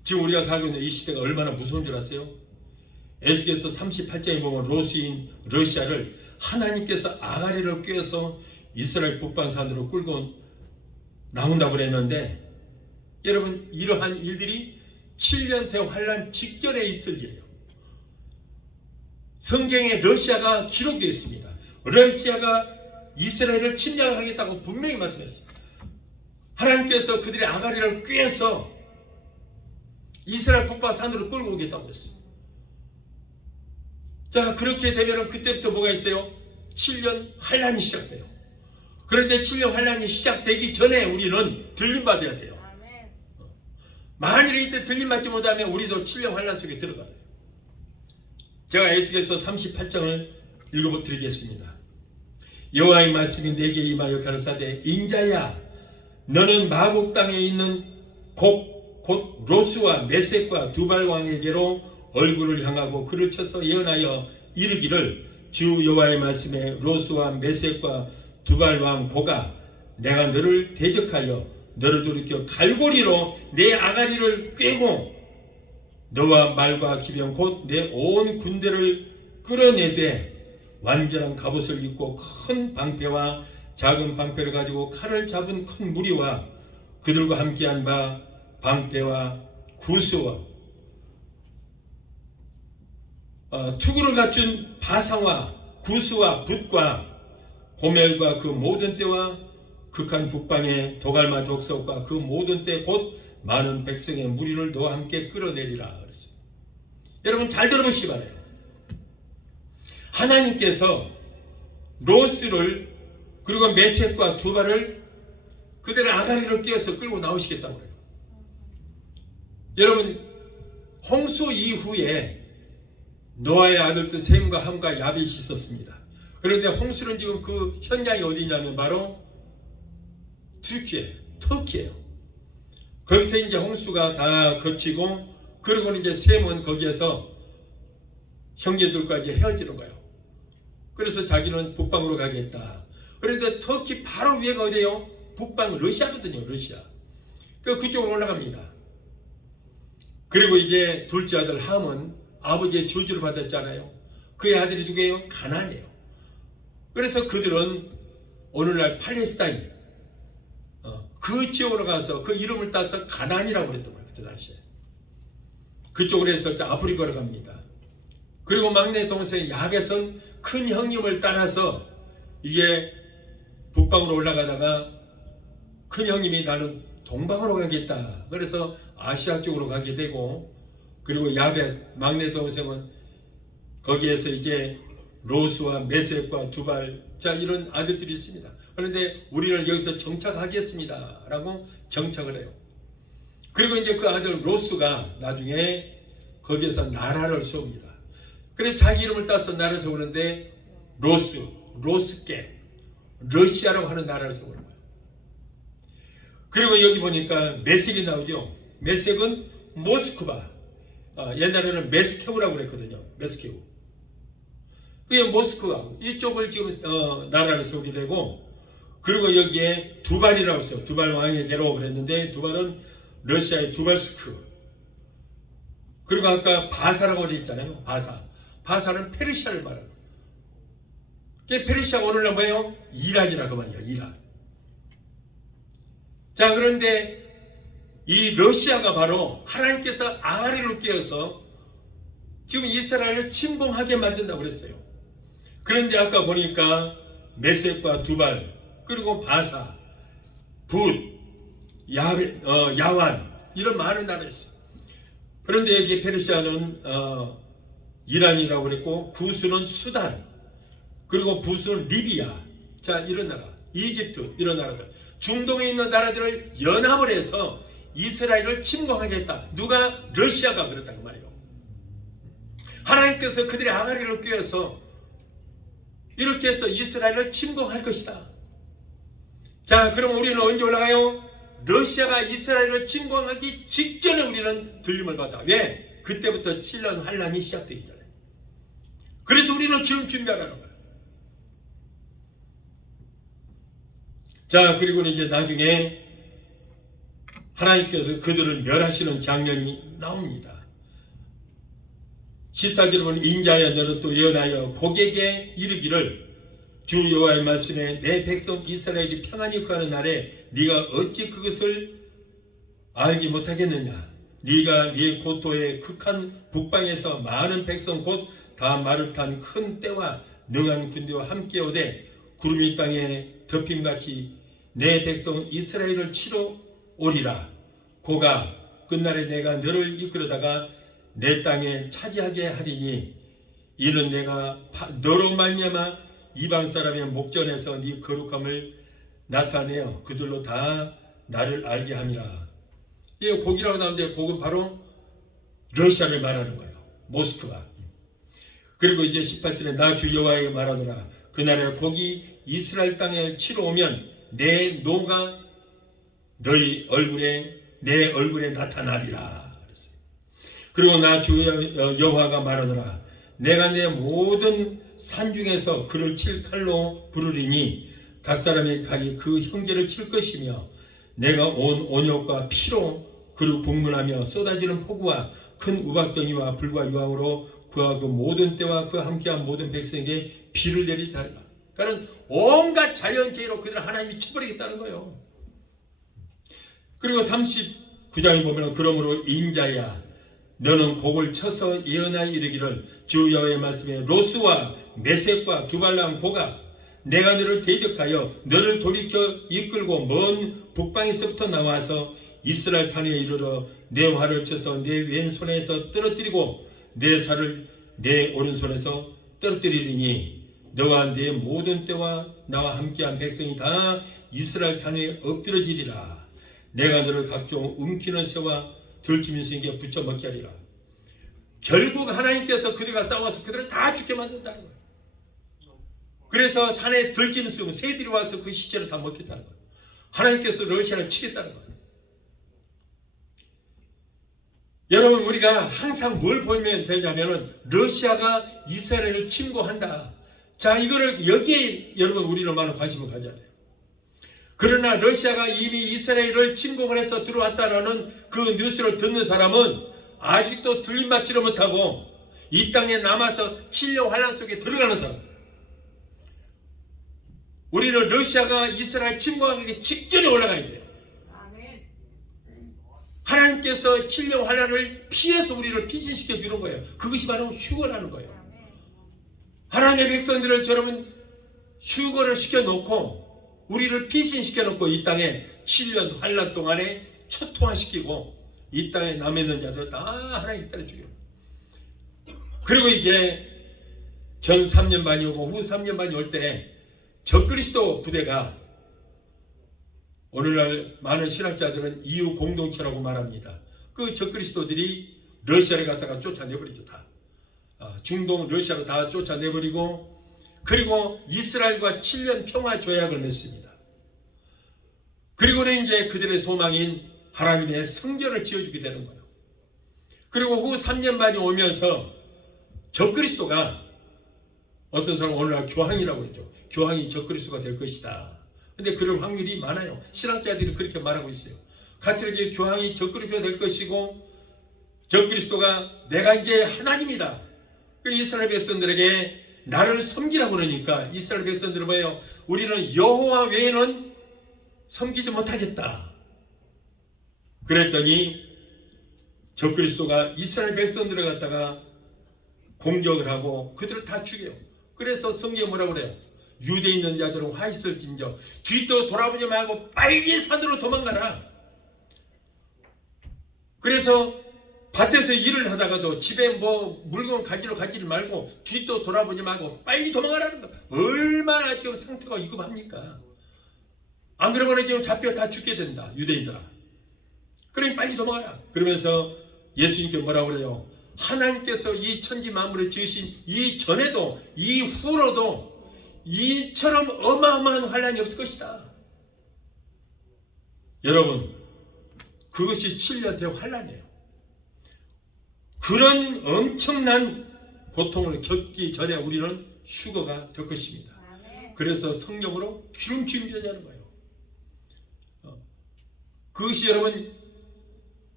지금 우리가 살고 있는 이 시대가 얼마나 무서운 줄 아세요? 에스겔서 38장에 보면 로스인 러시아를 하나님께서 아가리를 꿰어서 이스라엘 북방산으로 끌고 나온다고 그랬는데, 여러분, 이러한 일들이 7년 대환란 직전에 있을 일이에요. 성경에 러시아가 기록되어 있습니다. 러시아가 이스라엘을 침략하겠다고 분명히 말씀했습니다. 하나님께서 그들의 아가리를 꿰어서 이스라엘 북방산으로 끌고 오겠다고 했어요. 자, 그렇게 되면 그때부터 뭐가 있어요? 7년 환란이 시작돼요. 그런데 7년 환란이 시작되기 전에 우리는 들림받아야 돼요. 만일에 이때 들림받지 못하면 우리도 칠령 환란 속에 들어가요. 제가 에스겔서 38장을 읽어드리겠습니다. 여호와의 말씀이 내게 임하여 가라사대 인자야 너는 마곡 땅에 있는 곧 로스와 메섹과 두발 왕에게로 얼굴을 향하고 그를 쳐서 예언하여 이르기를 주 여호와의 말씀에 로스와 메섹과 두발 왕 고가 내가 너를 대적하여 너를 돌이켜 갈고리로 내 아가리를 꿰고 너와 말과 기병 곧 내 온 군대를 끌어내되 완전한 갑옷을 입고 큰 방패와 작은 방패를 가지고 칼을 잡은 큰 무리와 그들과 함께한 바 방패와 구수와 투구를 갖춘 바상과 구수와 붓과 고멜과 그 모든 때와 극한 북방의 도갈마 족속과 그 모든 때 곧 많은 백성의 무리를 너와 함께 끌어내리라 그랬어요. 여러분 잘 들어보시기 바라요. 하나님께서 로스를 그리고 메섹과 두발을 그들의 아가리로 끼워서 끌고 나오시겠다고 그래요. 여러분 홍수 이후에 노아의 아들들 셈과 함과 야벳이 있었습니다. 그런데 홍수는 지금 그 현장이 어디냐면 바로 터키예요. 거기서 이제 홍수가 다 거치고 그러고는 이제 셈은 거기에서 형제들과 이제 헤어지는 거예요. 그래서 자기는 북방으로 가겠다. 그런데 터키 바로 위에가 어디예요? 북방 러시아거든요. 러시아. 그쪽으로 올라갑니다. 그리고 이제 둘째 아들 함은 아버지의 저주를 받았잖아요. 그의 아들이 누구예요? 가나안이에요. 그래서 그들은 오늘날 팔레스타인 그 지역으로 가서 그 이름을 따서 가나안이라고 그랬던 거예요. 그때 당시에. 그쪽으로 해서 아프리카로 갑니다. 그리고 막내 동생 야벳은 큰 형님을 따라서 이게 북방으로 올라가다가 큰 형님이 나는 동방으로 가겠다. 그래서 아시아 쪽으로 가게 되고 그리고 야벳 막내 동생은 거기에서 이제 로스와 메섹과 두발 이런 아들들이 있습니다. 그런데 우리는 여기서 정착하겠습니다 라고 정착을 해요. 그리고 이제 그 아들 로스가 나중에 거기에서 나라를 세웁니다. 그래서 자기 이름을 따서 나라를 세우는데 로스께 러시아라고 하는 나라를 세우는 거예요. 그리고 여기 보니까 메섹이 나오죠. 메섹은 모스크바, 옛날에는 메스케우라고 그랬거든요. 메스케우. 그게 모스크바 이쪽을 지금 나라를 세우게 되고 그리고 여기에 두발이라고 했어요. 두발 왕에게로 그랬는데 두발은 러시아의 두발스크. 그리고 아까 바사라고 했잖아요. 바사는 페르시아를 말하는 거예요. 페르시아가 오늘날 뭐예요? 이란이라 그 말이에요. 이란. 자, 그런데 이 러시아가 바로 하나님께서 아가리로 끼어서 지금 이스라엘을 침공하게 만든다고 그랬어요. 그런데 아까 보니까 메섹과 두발 그리고 바사, 붓, 야완 이런 많은 나라가 있어요. 그런데 여기 페르시아는 이란이라고 그랬고 구스는 수단 그리고 부스는 리비아 이런 나라 이집트 이런 나라들 중동에 있는 나라들을 연합을 해서 이스라엘을 침공하겠다. 누가? 러시아가 그랬다고 말이에요. 하나님께서 그들의 아가리를 꿰어서 이렇게 해서 이스라엘을 침공할 것이다. 자, 그럼 우리는 언제 올라가요? 러시아가 이스라엘을 침공하기 직전에 우리는 들림을 받아. 왜? 그때부터 7년 환란이 시작되기 전에. 그래서 우리는 지금 준비하라는 거예요. 자, 그리고는 이제 나중에 하나님께서 그들을 멸하시는 장면이 나옵니다. 14절에 보면 인자야 너는 또 예언하여 곡에게 이르기를 주 여호와의 말씀에 내 백성 이스라엘이 평안히 거하는 날에 네가 어찌 그것을 알지 못하겠느냐. 네가 네 고토의 극한 북방에서 많은 백성 곧 다 말을 탄 큰 떼와 능한 군대와 함께 오되 구름이 땅에 덮임같이 내 백성 이스라엘을 치러 오리라. 고가 끝날에 내가 너를 이끌어다가 내 땅에 차지하게 하리니 이는 내가 너로 말미암아 이방 사람의 목전에서 네 거룩함을 나타내어 그들로 다 나를 알게 함이라. 이 곡이라고 나오는데 곡은 바로 러시아를 말하는 거예요. 모스크바. 그리고 이제 18절에 나 주 여호와에게 말하노라. 그날에 곡이 이스라엘 땅에 치러 오면 내 노가 너희 얼굴에 내 얼굴에 나타나리라 그랬어요. 그리고 나 주 여호와가 말하노라. 내가 내 모든 산 중에서 그를 칠 칼로 부르리니 각 사람의 칼이 그 형제를 칠 것이며 내가 온 온역과 피로 그를 국문하며 쏟아지는 폭우와 큰 우박덩이와 불과 유황으로 그와 그 모든 때와 그 함께한 모든 백성에게 비를 내리리라. 그러니까 온갖 자연재해로 그들을 하나님이 쳐버리겠다는 거예요. 그리고 39장에 보면 그러므로 인자야 너는 곡을 쳐서 예언하여 이르기를 주 여호와의 말씀에 로스와 메섹과 두발람 고가 내가 너를 대적하여 너를 돌이켜 이끌고 먼 북방에서부터 나와서 이스라엘 산에 이르러 내 활을 쳐서 내 왼손에서 떨어뜨리고 내 살을 내 오른손에서 떨어뜨리리니 너와 내 모든 때와 나와 함께한 백성이 다 이스라엘 산에 엎드러지리라. 내가 너를 각종 움키는 새와 들짐승 승에게 붙여 먹게 하리라. 결국 하나님께서 그들과 싸워서 그들을 다 죽게 만든다는 거예요. 그래서 산에 들짐승 새들이 와서 그 시체를 다 먹겠다는 거예요. 하나님께서 러시아를 치겠다는 거예요. 여러분 우리가 항상 뭘 보면 되냐면은 러시아가 이스라엘을 침공한다. 자 이거를 여기에 여러분 우리는 많은 관심을 가져야 돼요. 그러나 러시아가 이미 이스라엘을 침공을 해서 들어왔다라는 그 뉴스를 듣는 사람은 아직도 들림받지를 못하고 이 땅에 남아서 7년 환란 속에 들어가는 사람. 우리는 러시아가 이스라엘 침공하기 직전에 올라가야 돼요. 하나님께서 7년 환란을 피해서 우리를 피신시켜 주는 거예요. 그것이 바로 휴거라는 거예요. 하나님의 백성들을 여러분 휴거를 시켜놓고 우리를 피신시켜놓고 이 땅에 7년 환란 동안에 초토화시키고 이 땅에 남아있는 자들 다 하나님 따라 죽여요. 그리고 이제 전 3년 반이 오고 후 3년 반이 올 때 적그리스도 부대가 오늘날 많은 신학자들은 이유 공동체라고 말합니다. 그 적그리스도들이 러시아를 갖다가 쫓아내버리죠. 다 중동 러시아로 다 쫓아내버리고 그리고 이스라엘과 7년 평화 조약을 맺습니다. 그리고는 이제 그들의 소망인 하나님의 성전을 지어주게 되는 거예요. 그리고 후 3년 반이 오면서 적그리스도가 어떤 사람은 오늘날 교황이라고 그러죠. 교황이 적그리스도가 될 것이다. 근데 그럴 확률이 많아요. 신학자들이 그렇게 말하고 있어요. 가톨릭의 교황이 적그리스도가 될 것이고 적그리스도가 내가 이제 하나님이다. 그래서 이스라엘 백성들에게 나를 섬기라고 그러니까 이스라엘 백성들은 뭐예요? 우리는 여호와 외에는 섬기지 못하겠다. 그랬더니 적그리스도가 이스라엘 백성들을 갖다가 공격을 하고 그들을 다 죽여요. 그래서 성경에 뭐라고 그래요? 유대에 있는 자들은 화 있을진저 뒤도 돌아보지 말고 빨리 산으로 도망가라. 그래서 밭에서 일을 하다가도 집에 뭐 물건 가지러 가지 말고 뒤도 돌아보지 말고 빨리 도망가라는 거. 얼마나 지금 상태가 위급합니까? 안 그러면 지금 잡혀 다 죽게 된다. 유대인들아. 그러니 빨리 도망가라. 그러면서 예수님께 뭐라고 그래요? 하나님께서 이 천지 만물을 지으신 이전에도 이후로도 이처럼 어마어마한 환란이 없을 것이다. 여러분 그것이 7년 대 환란이에요. 그런 엄청난 고통을 겪기 전에 우리는 휴거가 될 것입니다. 그래서 성령으로 기름 준비하자는 거예요. 그것이 여러분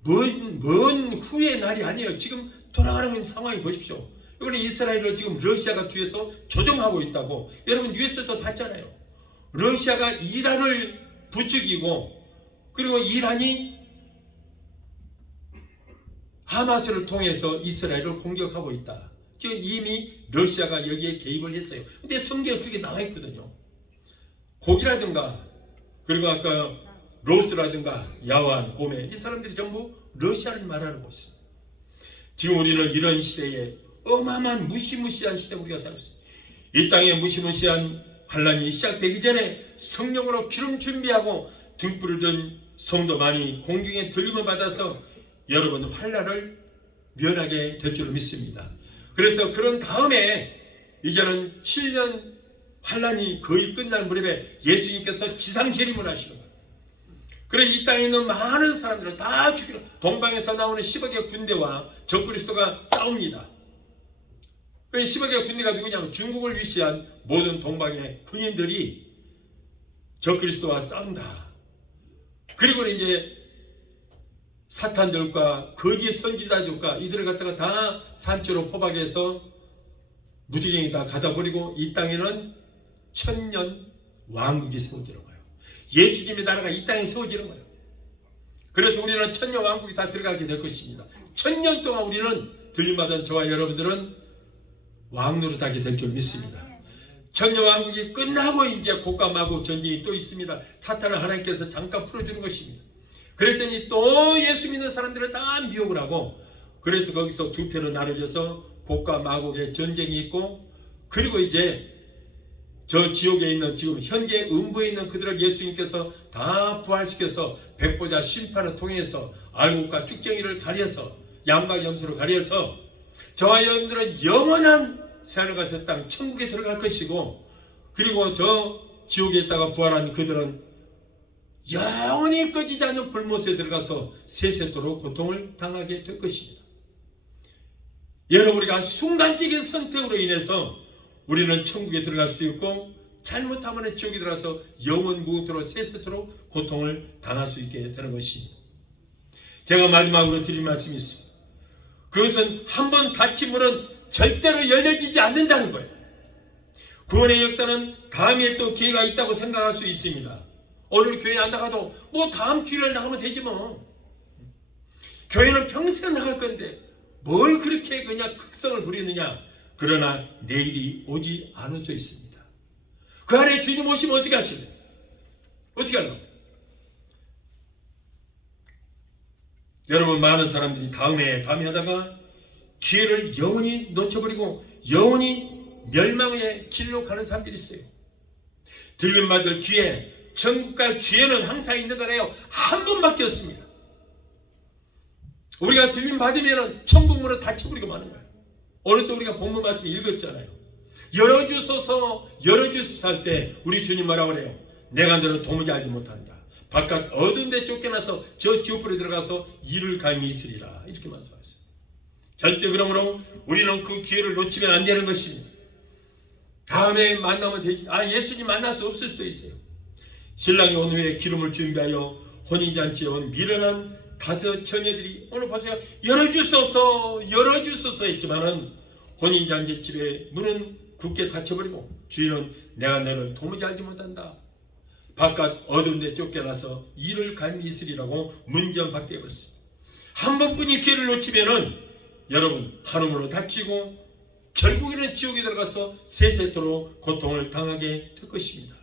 먼 후의 날이 아니에요. 지금 돌아가는 상황이 보십시오. 이번에 이스라엘을 지금 러시아가 뒤에서 조종하고 있다고 여러분 뉴스도 봤잖아요. 러시아가 이란을 부추기고 그리고 이란이 하마스를 통해서 이스라엘을 공격하고 있다. 지금 이미 러시아가 여기에 개입을 했어요. 근데 성경에 그렇게 나와 있거든요. 곡이라든가 그리고 아까 로스라든가 야완, 고멜 이 사람들이 전부 러시아를 말하는 곳이에요. 지금 우리는 이런 시대에 어마어마한 무시무시한 시대 우리가 살고 있어요. 이 땅에 무시무시한 환란이 시작되기 전에 성령으로 기름 준비하고 등불을 든 성도만이 공중에 들림을 받아서 여러분 환난을 면하게 될 줄로 믿습니다. 그래서 그런 다음에 이제는 7년 환난이 거의 끝날 무렵에 예수님께서 지상 재림을 하시는 거예요. 그래서 이 땅에 있는 많은 사람들을 다 죽이는, 동방에서 나오는 10억의 군대와 적그리스도가 싸웁니다. 그 10억의 군대가 누구냐면 중국을 위시한 모든 동방의 군인들이 적그리스도와 싸운다. 그리고 이제 사탄들과 거짓 선지자들과 이들을 갖다가 다 산채로 포박해서 무지개에 다 가다버리고 이 땅에는 천년 왕국이 세워지는 거예요. 예수님의 나라가 이 땅에 세워지는 거예요. 그래서 우리는 천년 왕국이 다 들어가게 될 것입니다. 천년 동안 우리는 들림받은 저와 여러분들은 왕노릇하게 될 줄 믿습니다. 천년 왕국이 끝나고 이제 곡감하고 전쟁이 또 있습니다. 사탄을 하나님께서 잠깐 풀어주는 것입니다. 그랬더니 또 예수 믿는 사람들을 다 미혹을 하고, 그래서 거기서 두 편으로 나눠져서 곡과 마곡의 전쟁이 있고, 그리고 이제 저 지옥에 있는 지금 현재 음부에 있는 그들을 예수님께서 다 부활시켜서 백보자 심판을 통해서 알곡과 쭉정이를 가려서 양과 염소로 가려서 저와 여러분들은 영원한 새하늘과 땅 천국에 들어갈 것이고, 그리고 저 지옥에 있다가 부활한 그들은 영원히 꺼지지 않는 불못에 들어가서 세세토록 고통을 당하게 될 것입니다. 여러분, 우리가 순간적인 선택으로 인해서 우리는 천국에 들어갈 수도 있고, 잘못하면 지옥에 들어가서 영원무궁토록 세세토록 고통을 당할 수 있게 되는 것입니다. 제가 마지막으로 드릴 말씀이 있습니다. 그것은 한번 닫힌 문은 절대로 열려지지 않는다는 거예요. 구원의 역사는 다음에 또 기회가 있다고 생각할 수 있습니다. 오늘 교회 안 나가도 뭐 다음 주일에 나가면 되지 뭐. 교회는 평생 나갈 건데 뭘 그렇게 그냥 극성을 부리느냐. 그러나 내일이 오지 않을 수도 있습니다. 그 안에 주님 오시면 어떻게 하실래요? 어떻게 하려고? 여러분, 많은 사람들이 다음에 하다가 기회를 영원히 놓쳐버리고 영원히 멸망의 길로 가는 사람들이 있어요. 들림받을 기회, 천국 갈 기회는 항상 있는 거래요. 한 번밖에 없습니다. 우리가 들림받으면 천국 문을 닫혀버리고 마는 거예요. 오늘 또 우리가 본문 말씀 읽었잖아요. 열어주소서 할 때 우리 주님 뭐라고 그래요? 내가 너를 도무지 알지 못한다. 바깥 어두운 데 쫓겨나서 저 지옥불에 들어가서 이를 갈미 있으리라. 이렇게 말씀하셨어요. 절대 그러므로 우리는 그 기회를 놓치면 안 되는 것입니다. 다음에 만나면 되지. 예수님 만날 수 없을 수도 있어요. 신랑이 온 후에 기름을 준비하여 혼인잔치에 온 미련한 5 처녀들이 오늘 보세요. 열어주소서 했지만은 혼인잔치 집에 문은 굳게 닫혀버리고 주인은 내가 너를 도무지 알지 못한다. 바깥 어두운 데 쫓겨나서 이를 갈미 있으리라고 문전박대해 버렸습니다. 한 번뿐이 기회를 놓치면은 여러분 한우물로 다치고 결국에는 지옥에 들어가서 세세토록 고통을 당하게 될 것입니다.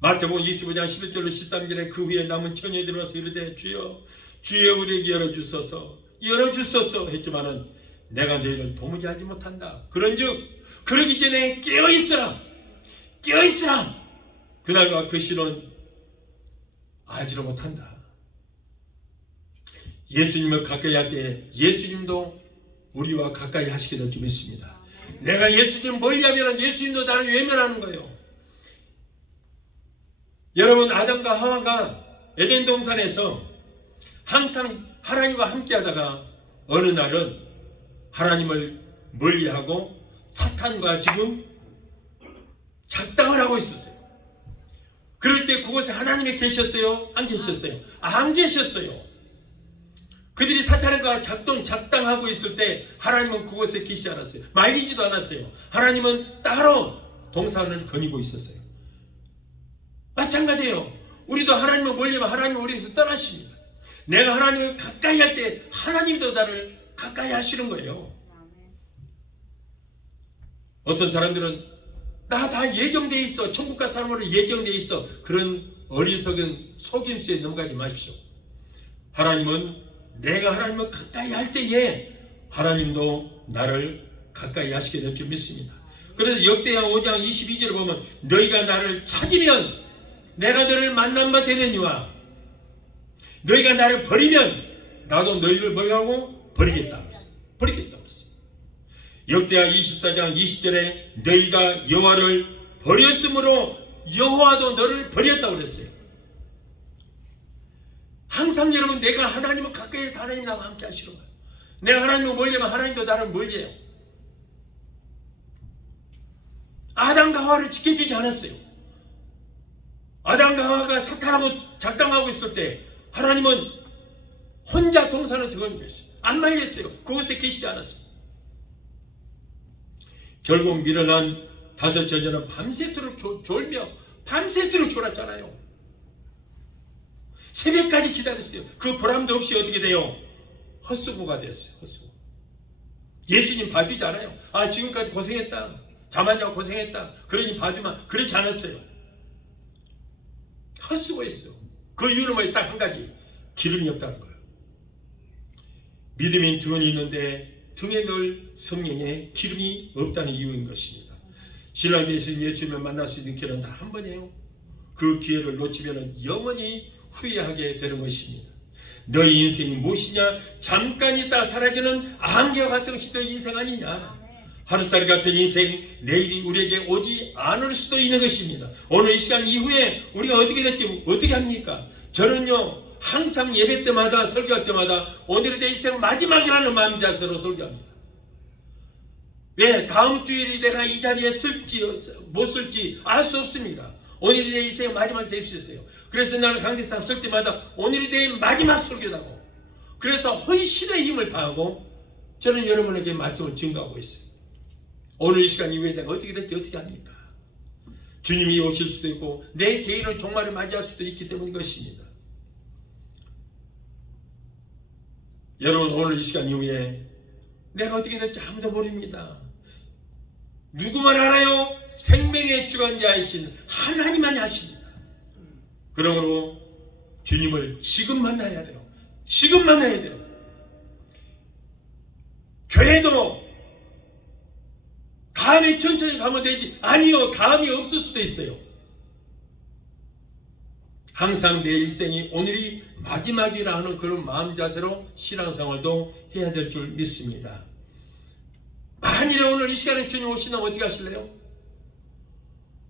마태복음 25장 11절로 13절에 그 후에 남은 처녀들이 와서 이르되 주여 우리에게 열어주소서 했지만은 내가 너희를 도무지 알지 못한다. 그런즉 그러기 전에 깨어있으라. 그날과 그 시는 알지를 못한다. 예수님을 가까이 할 때 예수님도 우리와 가까이 하시게 될 줄 믿습니다. 내가 예수님을 멀리하면 예수님도 나를 외면하는 거예요. 여러분, 아담과 하와가 에덴 동산에서 항상 하나님과 함께 하다가 어느 날은 하나님을 멀리하고 사탄과 지금 작당을 하고 있었어요. 그럴 때 그곳에 하나님이 계셨어요? 안 계셨어요? 안 계셨어요. 그들이 사탄과 작당하고 있을 때 하나님은 그곳에 계시지 않았어요. 말리지도 않았어요. 하나님은 따로 동산을 거니고 있었어요. 마찬가지예요. 우리도 하나님을 멀리하면 하나님은 우리에서 떠나십니다. 내가 하나님을 가까이 할 때 하나님도 나를 가까이 하시는 거예요. 어떤 사람들은 나 다 예정돼 있어. 천국 갈 사람으로 예정돼 있어. 그런 어리석은 속임수에 넘어가지 마십시오. 하나님은 내가 하나님을 가까이 할 때에 하나님도 나를 가까이 하시게 될 줄 믿습니다. 그래서 역대하 5장 22절을 보면 너희가 나를 찾으면 내가 너를 만난 바 되려니와 너희가 나를 버리면 나도 너희를 뭐라고? 버리겠다. 버리겠다고 했습니다. 역대하 24장 20절에 너희가 여호와를 버렸으므로 여호와도 너를 버렸다고 그랬어요. 항상 여러분, 내가 하나님을 가까이 하나님 나와 함께 하시는 거예요. 내가 하나님을 멀리하면 하나님도 나를 멀리해요. 아담과 하와를 지켜주지 않았어요. 아담과 하와가 사탄하고 작당하고 있을 때 하나님은 혼자 동산을 들어가셨어요. 안 말렸어요. 그곳에 계시지 않았어요. 결국 밀어난 다섯 처녀는 밤새도록 졸며 밤새도록 졸았잖아요. 새벽까지 기다렸어요. 그 보람도 없이 어떻게 돼요? 헛수고가 됐어요. 헛수고. 예수님 봐주지 않아요. 아, 지금까지 고생했다. 잠 안 자고 고생했다. 그러니 봐주마. 그렇지 않았어요. 헛수고했어요. 그 이유는 뭐예요? 딱 한 가지. 기름이 없다는 거예요. 믿음인 등은 있는데 등에 넣을 성령의 기름이 없다는 이유인 것입니다. 신랑 대신 예수님을 만날 수 있는 기회는 단 한 번이에요. 그 기회를 놓치면 영원히 후회하게 되는 것입니다. 너희 인생이 무엇이냐? 잠깐 있다 사라지는 안개와 같은 것이 너 인생 아니냐? 하루살이 같은 인생, 내일이 우리에게 오지 않을 수도 있는 것입니다. 오늘 이 시간 이후에 우리가 어떻게 될지 어떻게 합니까? 저는요, 항상 예배 때마다 설교할 때마다 오늘의 내 인생 마지막이라는 마음 자세로 설교합니다. 왜? 다음 주일이 내가 이 자리에 쓸지 못 쓸지 알 수 없습니다. 오늘이 내 인생 마지막이 될 수 있어요. 그래서 나는 강대상 쓸 때마다 오늘이 내 마지막 설교라고, 그래서 헌신의 힘을 다하고 저는 여러분에게 말씀을 증거하고 있어요. 오늘 이 시간 이후에 내가 어떻게 될지 어떻게 합니까? 주님이 오실 수도 있고 내 개인은 종말을 맞이할 수도 있기 때문인 것입니다. 여러분, 오늘 이 시간 이후에 내가 어떻게 될지 아무도 모릅니다. 누구만 알아요? 생명의 주관자이신 하나님만이 아십니다. 그러므로 주님을 지금 만나야 돼요. 지금 만나야 돼요. 교회도 다음에 천천히 가면 되지. 아니요, 다음이 없을 수도 있어요. 항상 내 일생이 오늘이 마지막이라 하는 그런 마음 자세로 신앙생활도 해야 될 줄 믿습니다. 만일에 오늘 이 시간에 주님 오신다면 어떻게 하실래요?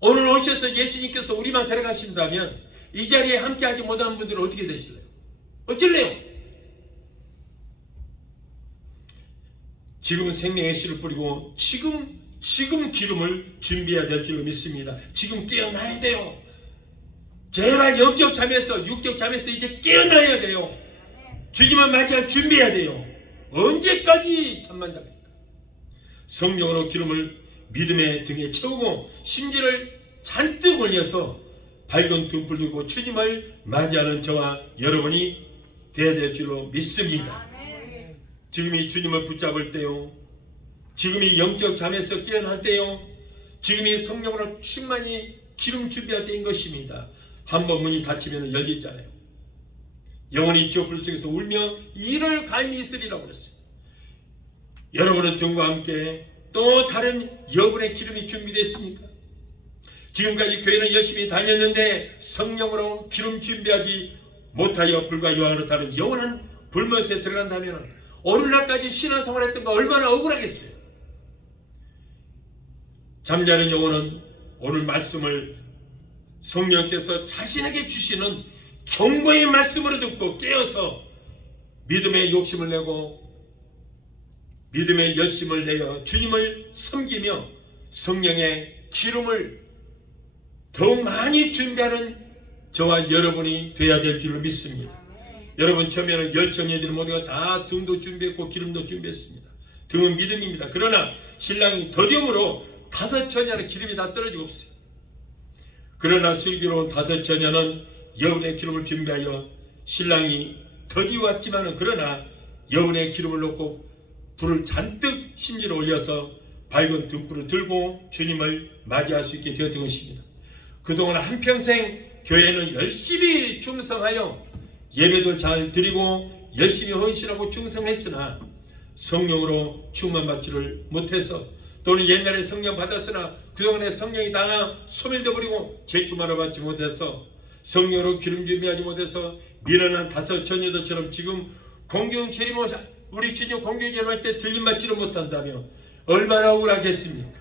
오늘 오셔서 예수님께서 우리만 데려가신다면 이 자리에 함께하지 못하는 분들은 어떻게 되실래요? 어쩔래요? 지금 생명의 씨를 뿌리고 지금 기름을 준비해야 될 줄로 믿습니다. 지금 깨어나야 돼요. 제발 영적 잠에서 육적 잠에서 이제 깨어나야 돼요. 주님을 맞이할 준비해야 돼요. 언제까지 잠만 잡니까? 성령으로 기름을 믿음의 등에 채우고 심지를 잔뜩 올려서 밝은 등불 들고 주님을 맞이하는 저와 여러분이 되어야 될 줄로 믿습니다. 지금이 주님을 붙잡을 때요, 지금이 영적 잠에서 깨어날 때요, 지금이 성령으로 충만히 기름 준비할 때인 것입니다. 한번 문이 닫히면 열리잖아요. 영원히 지옥 불 속에서 울며 이를 갈미 있으리라고 그랬어요. 여러분은 등과 함께 또 다른 여분의 기름이 준비됐습니까? 지금까지 교회는 열심히 다녔는데 성령으로 기름 준비하지 못하여 불과 요한으로 타는 영원한 불못에 들어간다면 오늘날까지 신앙생활했던 거 얼마나 억울하겠어요. 잠자는 영혼은 오늘 말씀을 성령께서 자신에게 주시는 경고의 말씀으로 듣고 깨어서 믿음의 욕심을 내고 믿음의 열심을 내어 주님을 섬기며 성령의 기름을 더 많이 준비하는 저와 여러분이 되어야 될 줄로 믿습니다. 여러분, 처음에는 열처녀들이 모두가 다 등도 준비했고 기름도 준비했습니다. 등은 믿음입니다. 그러나 신랑이 더디움으로 다섯 처녀는 기름이 다 떨어지고 없어요. 그러나 슬기로운 다섯 처녀는 여운의 기름을 준비하여 신랑이 더디왔지만은 그러나 여운의 기름을 넣고 불을 잔뜩 심지로 올려서 밝은 등불을 들고 주님을 맞이할 수 있게 되었던 것입니다. 그동안 한평생 교회는 열심히 충성하여 예배도 잘 드리고 열심히 헌신하고 충성했으나 성령으로 충만받지를 못해서 또는 옛날에 성령 받았으나 그동안에 성령이 다 소멸돼 버리고 제주마를 받지 못해서 성령으로 기름 준비하지 못해서 미련한 다섯 처녀들처럼 지금 공경 재림을 우리 주님 공경 재림할 때 들림받지를 못한다면 얼마나 억울하겠습니까?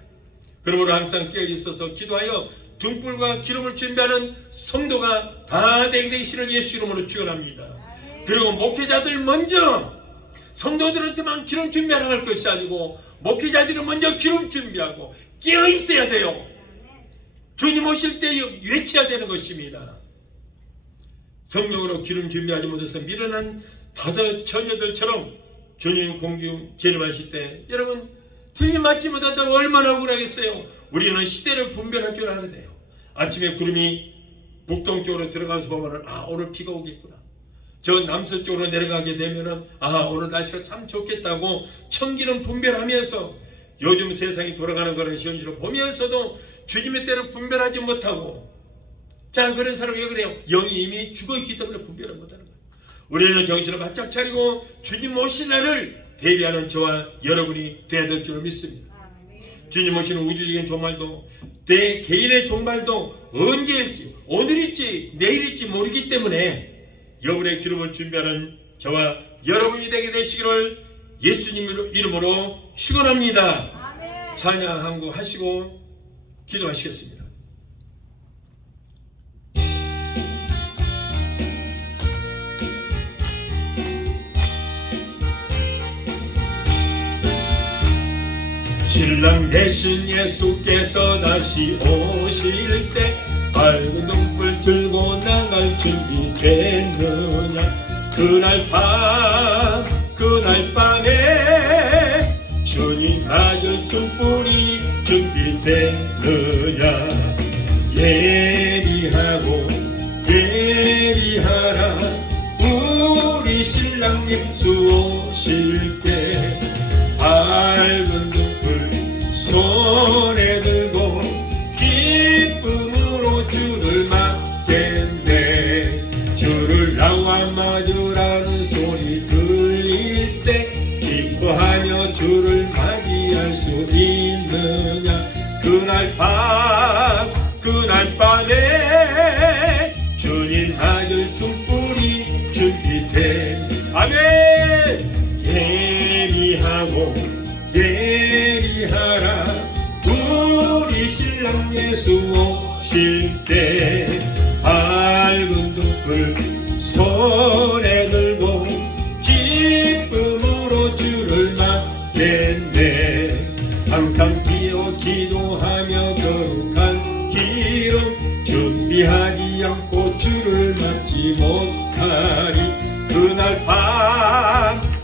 그러므로 항상 깨어 있어서 기도하여 등불과 기름을 준비하는 성도가 다 되시기를 예수 이름으로 축원합니다. 그리고 목회자들 먼저 성도들한테만 기름 준비하라 할 것이 아니고 목회자들은 먼저 기름 준비하고 깨어 있어야 돼요. 주님 오실 때 외쳐야 되는 것입니다. 성령으로 기름 준비하지 못해서 미련한 다섯 처녀들처럼 주님 공중 재림하실 때 여러분 들림받지 못한다면 얼마나 억울하겠어요. 우리는 시대를 분별할 줄 알아야 돼요. 아침에 구름이 북동쪽으로 들어가서 보면 오늘 비가 오겠구나. 저 남서쪽으로 내려가게 되면은 오늘 날씨가 참 좋겠다고 천기는 분별하면서 요즘 세상이 돌아가는 그런 현실을 보면서도 주님의 때를 분별하지 못하고 자 그런 사람이 왜 그래요? 영이 이미 죽어있기 때문에 분별을 못하는 거예요. 우리는 정신을 바짝 차리고 주님 오신 날을 대비하는 저와 여러분이 되어야 될 줄 믿습니다. 주님 오시는 우주적인 종말도 내 개인의 종말도 언제일지 오늘일지 내일일지 모르기 때문에 여러분의 기름을 준비하는 저와 여러분이 되게 되시기를 예수님 이름으로 축원합니다. 찬양 한 곡 하시고 기도하시겠습니다. 신랑 대신 예수께서 다시 오실 때 밝은 등불 들고 나갈 준비 됐느냐. 그날 밤에 주님 맞을 등불이 준비됐느냐. 예리하라 우리 신랑 예수 오실 때 밝은 등불 손에 들고 기쁨으로 주를 맞겠네. 주를 나와 맞으라는 소리 들릴 때 기뻐하며 주를 맞이할 수 있느냐. 그날 밤에 주님 맞을 등불이 준비된 아멘. 예리하라 우리 신랑 예수 오실 때 밝은 등불 손에 들고 기쁨으로 주를 맞겠네. 항상 기도하며 거룩한 기름 준비하지 않고 주를 맞지 못하리.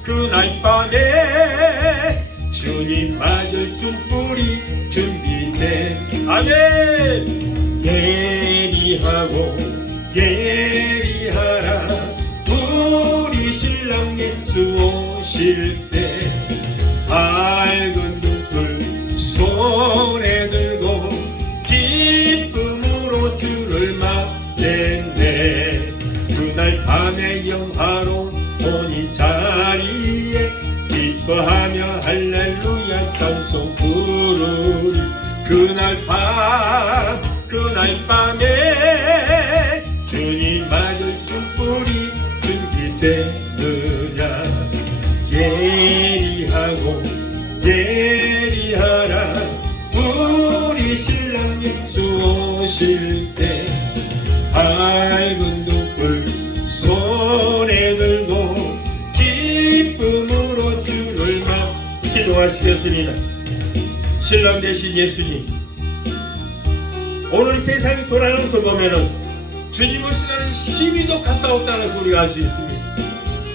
그날 밤에 주님 맞을 등불이 준비돼 아멘. 예리하라 우리 신랑 예수 오실 때 밝은 등불 손에 들고 기쁨으로 주를 맞겠네. 그날 밤에 영화로운 본인 자리에 기뻐하며 할렐루야 찬송 부르리. 그날 밤에 주님 맞을 등불이 준비되느냐. 예리하라 우리 신랑 예수 오실 때 밝은 등불 손에 들고 기쁨으로 주를 기도하시겠습니다. 신랑 되신 예수님, 오늘 세상이 돌아가는 걸 보면은 주님 오시라는 시비도 가까웠다는 소리가 알 수 있습니다.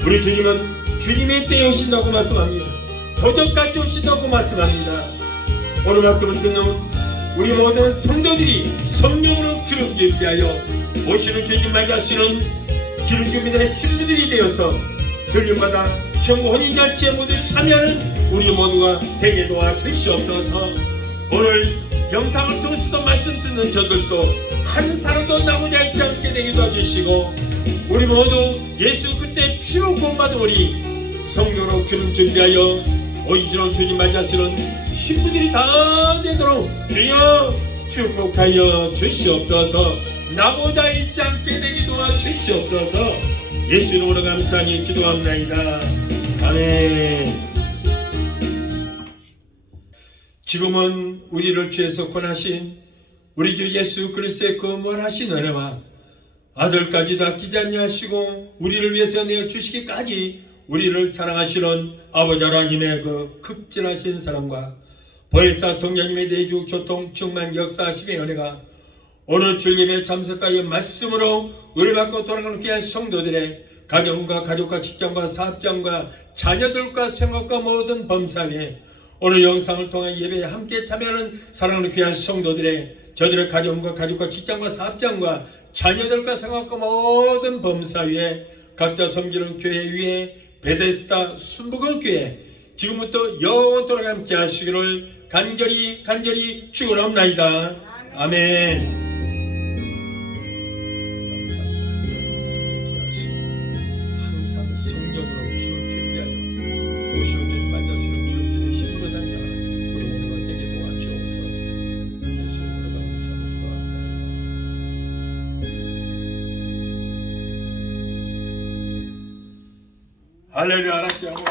우리 주님은 주님의 때에 오신다고 말씀합니다. 도적같이 오신다고 말씀합니다. 오늘 말씀을 듣는 우리 모든 성도들이 성령으로 기름 준비하여 오시는 주님 맞이할 수 있는 기름 준비된 신부들이 되어서 들림마다 천국 혼인잔치에 모두 참여하는 우리 모두가 되게 도와주시옵소서. 오늘 영상을 통해서도 말씀 듣는 저들도 한 사람도 나오지 않게 되게 도와주시고 우리 모두 예수 그때 피로 구원받은 우리 성령으로 기름 준비하여 오이시로 주님 맞이하시는 신부들이 다 되도록 주여 축복하여 주시옵소서. 나보다 잊지 않게 되게 도와주시옵소서. 예수 이름으로 감사하니 기도합나이다. 아멘. 지금은 우리를 죄에서 권하신 우리 주 예수 그리스도의 그 무한하신 은혜와 아들까지도 아끼지 아니하시고 우리를 위해서 내어주시기까지 우리를 사랑하시는 아버지 하나님의 그 극진하신 사랑과 보혜사 성령님의 내주 교통 충만 역사하심의 은혜가 오늘 주 예배 참석하여 말씀으로 은혜받고 돌아가는 귀한 성도들의 가정과 가족과 직장과 사업장과 자녀들과 생각과 모든 범사에 오늘 영상을 통해 예배에 함께 참여하는 사랑하는 귀한 성도들의 저들의 가정과 가족과 직장과 사업장과 자녀들과 생각과 모든 범사 위에 각자 섬기는 교회 위에 베데스다 순복음 교회 지금부터 영원토록 함께 하시기를 간절히 축원합나이다. 아멘. 항상 성령으로 기름 준비하여 오시는 길 맞아서는 기름 심으로 단장하는 우리 모두가 되게 도와주옵소서. 예수 이름으로 감사하며 기도합니다. 할렐루야. 하나님께 영광.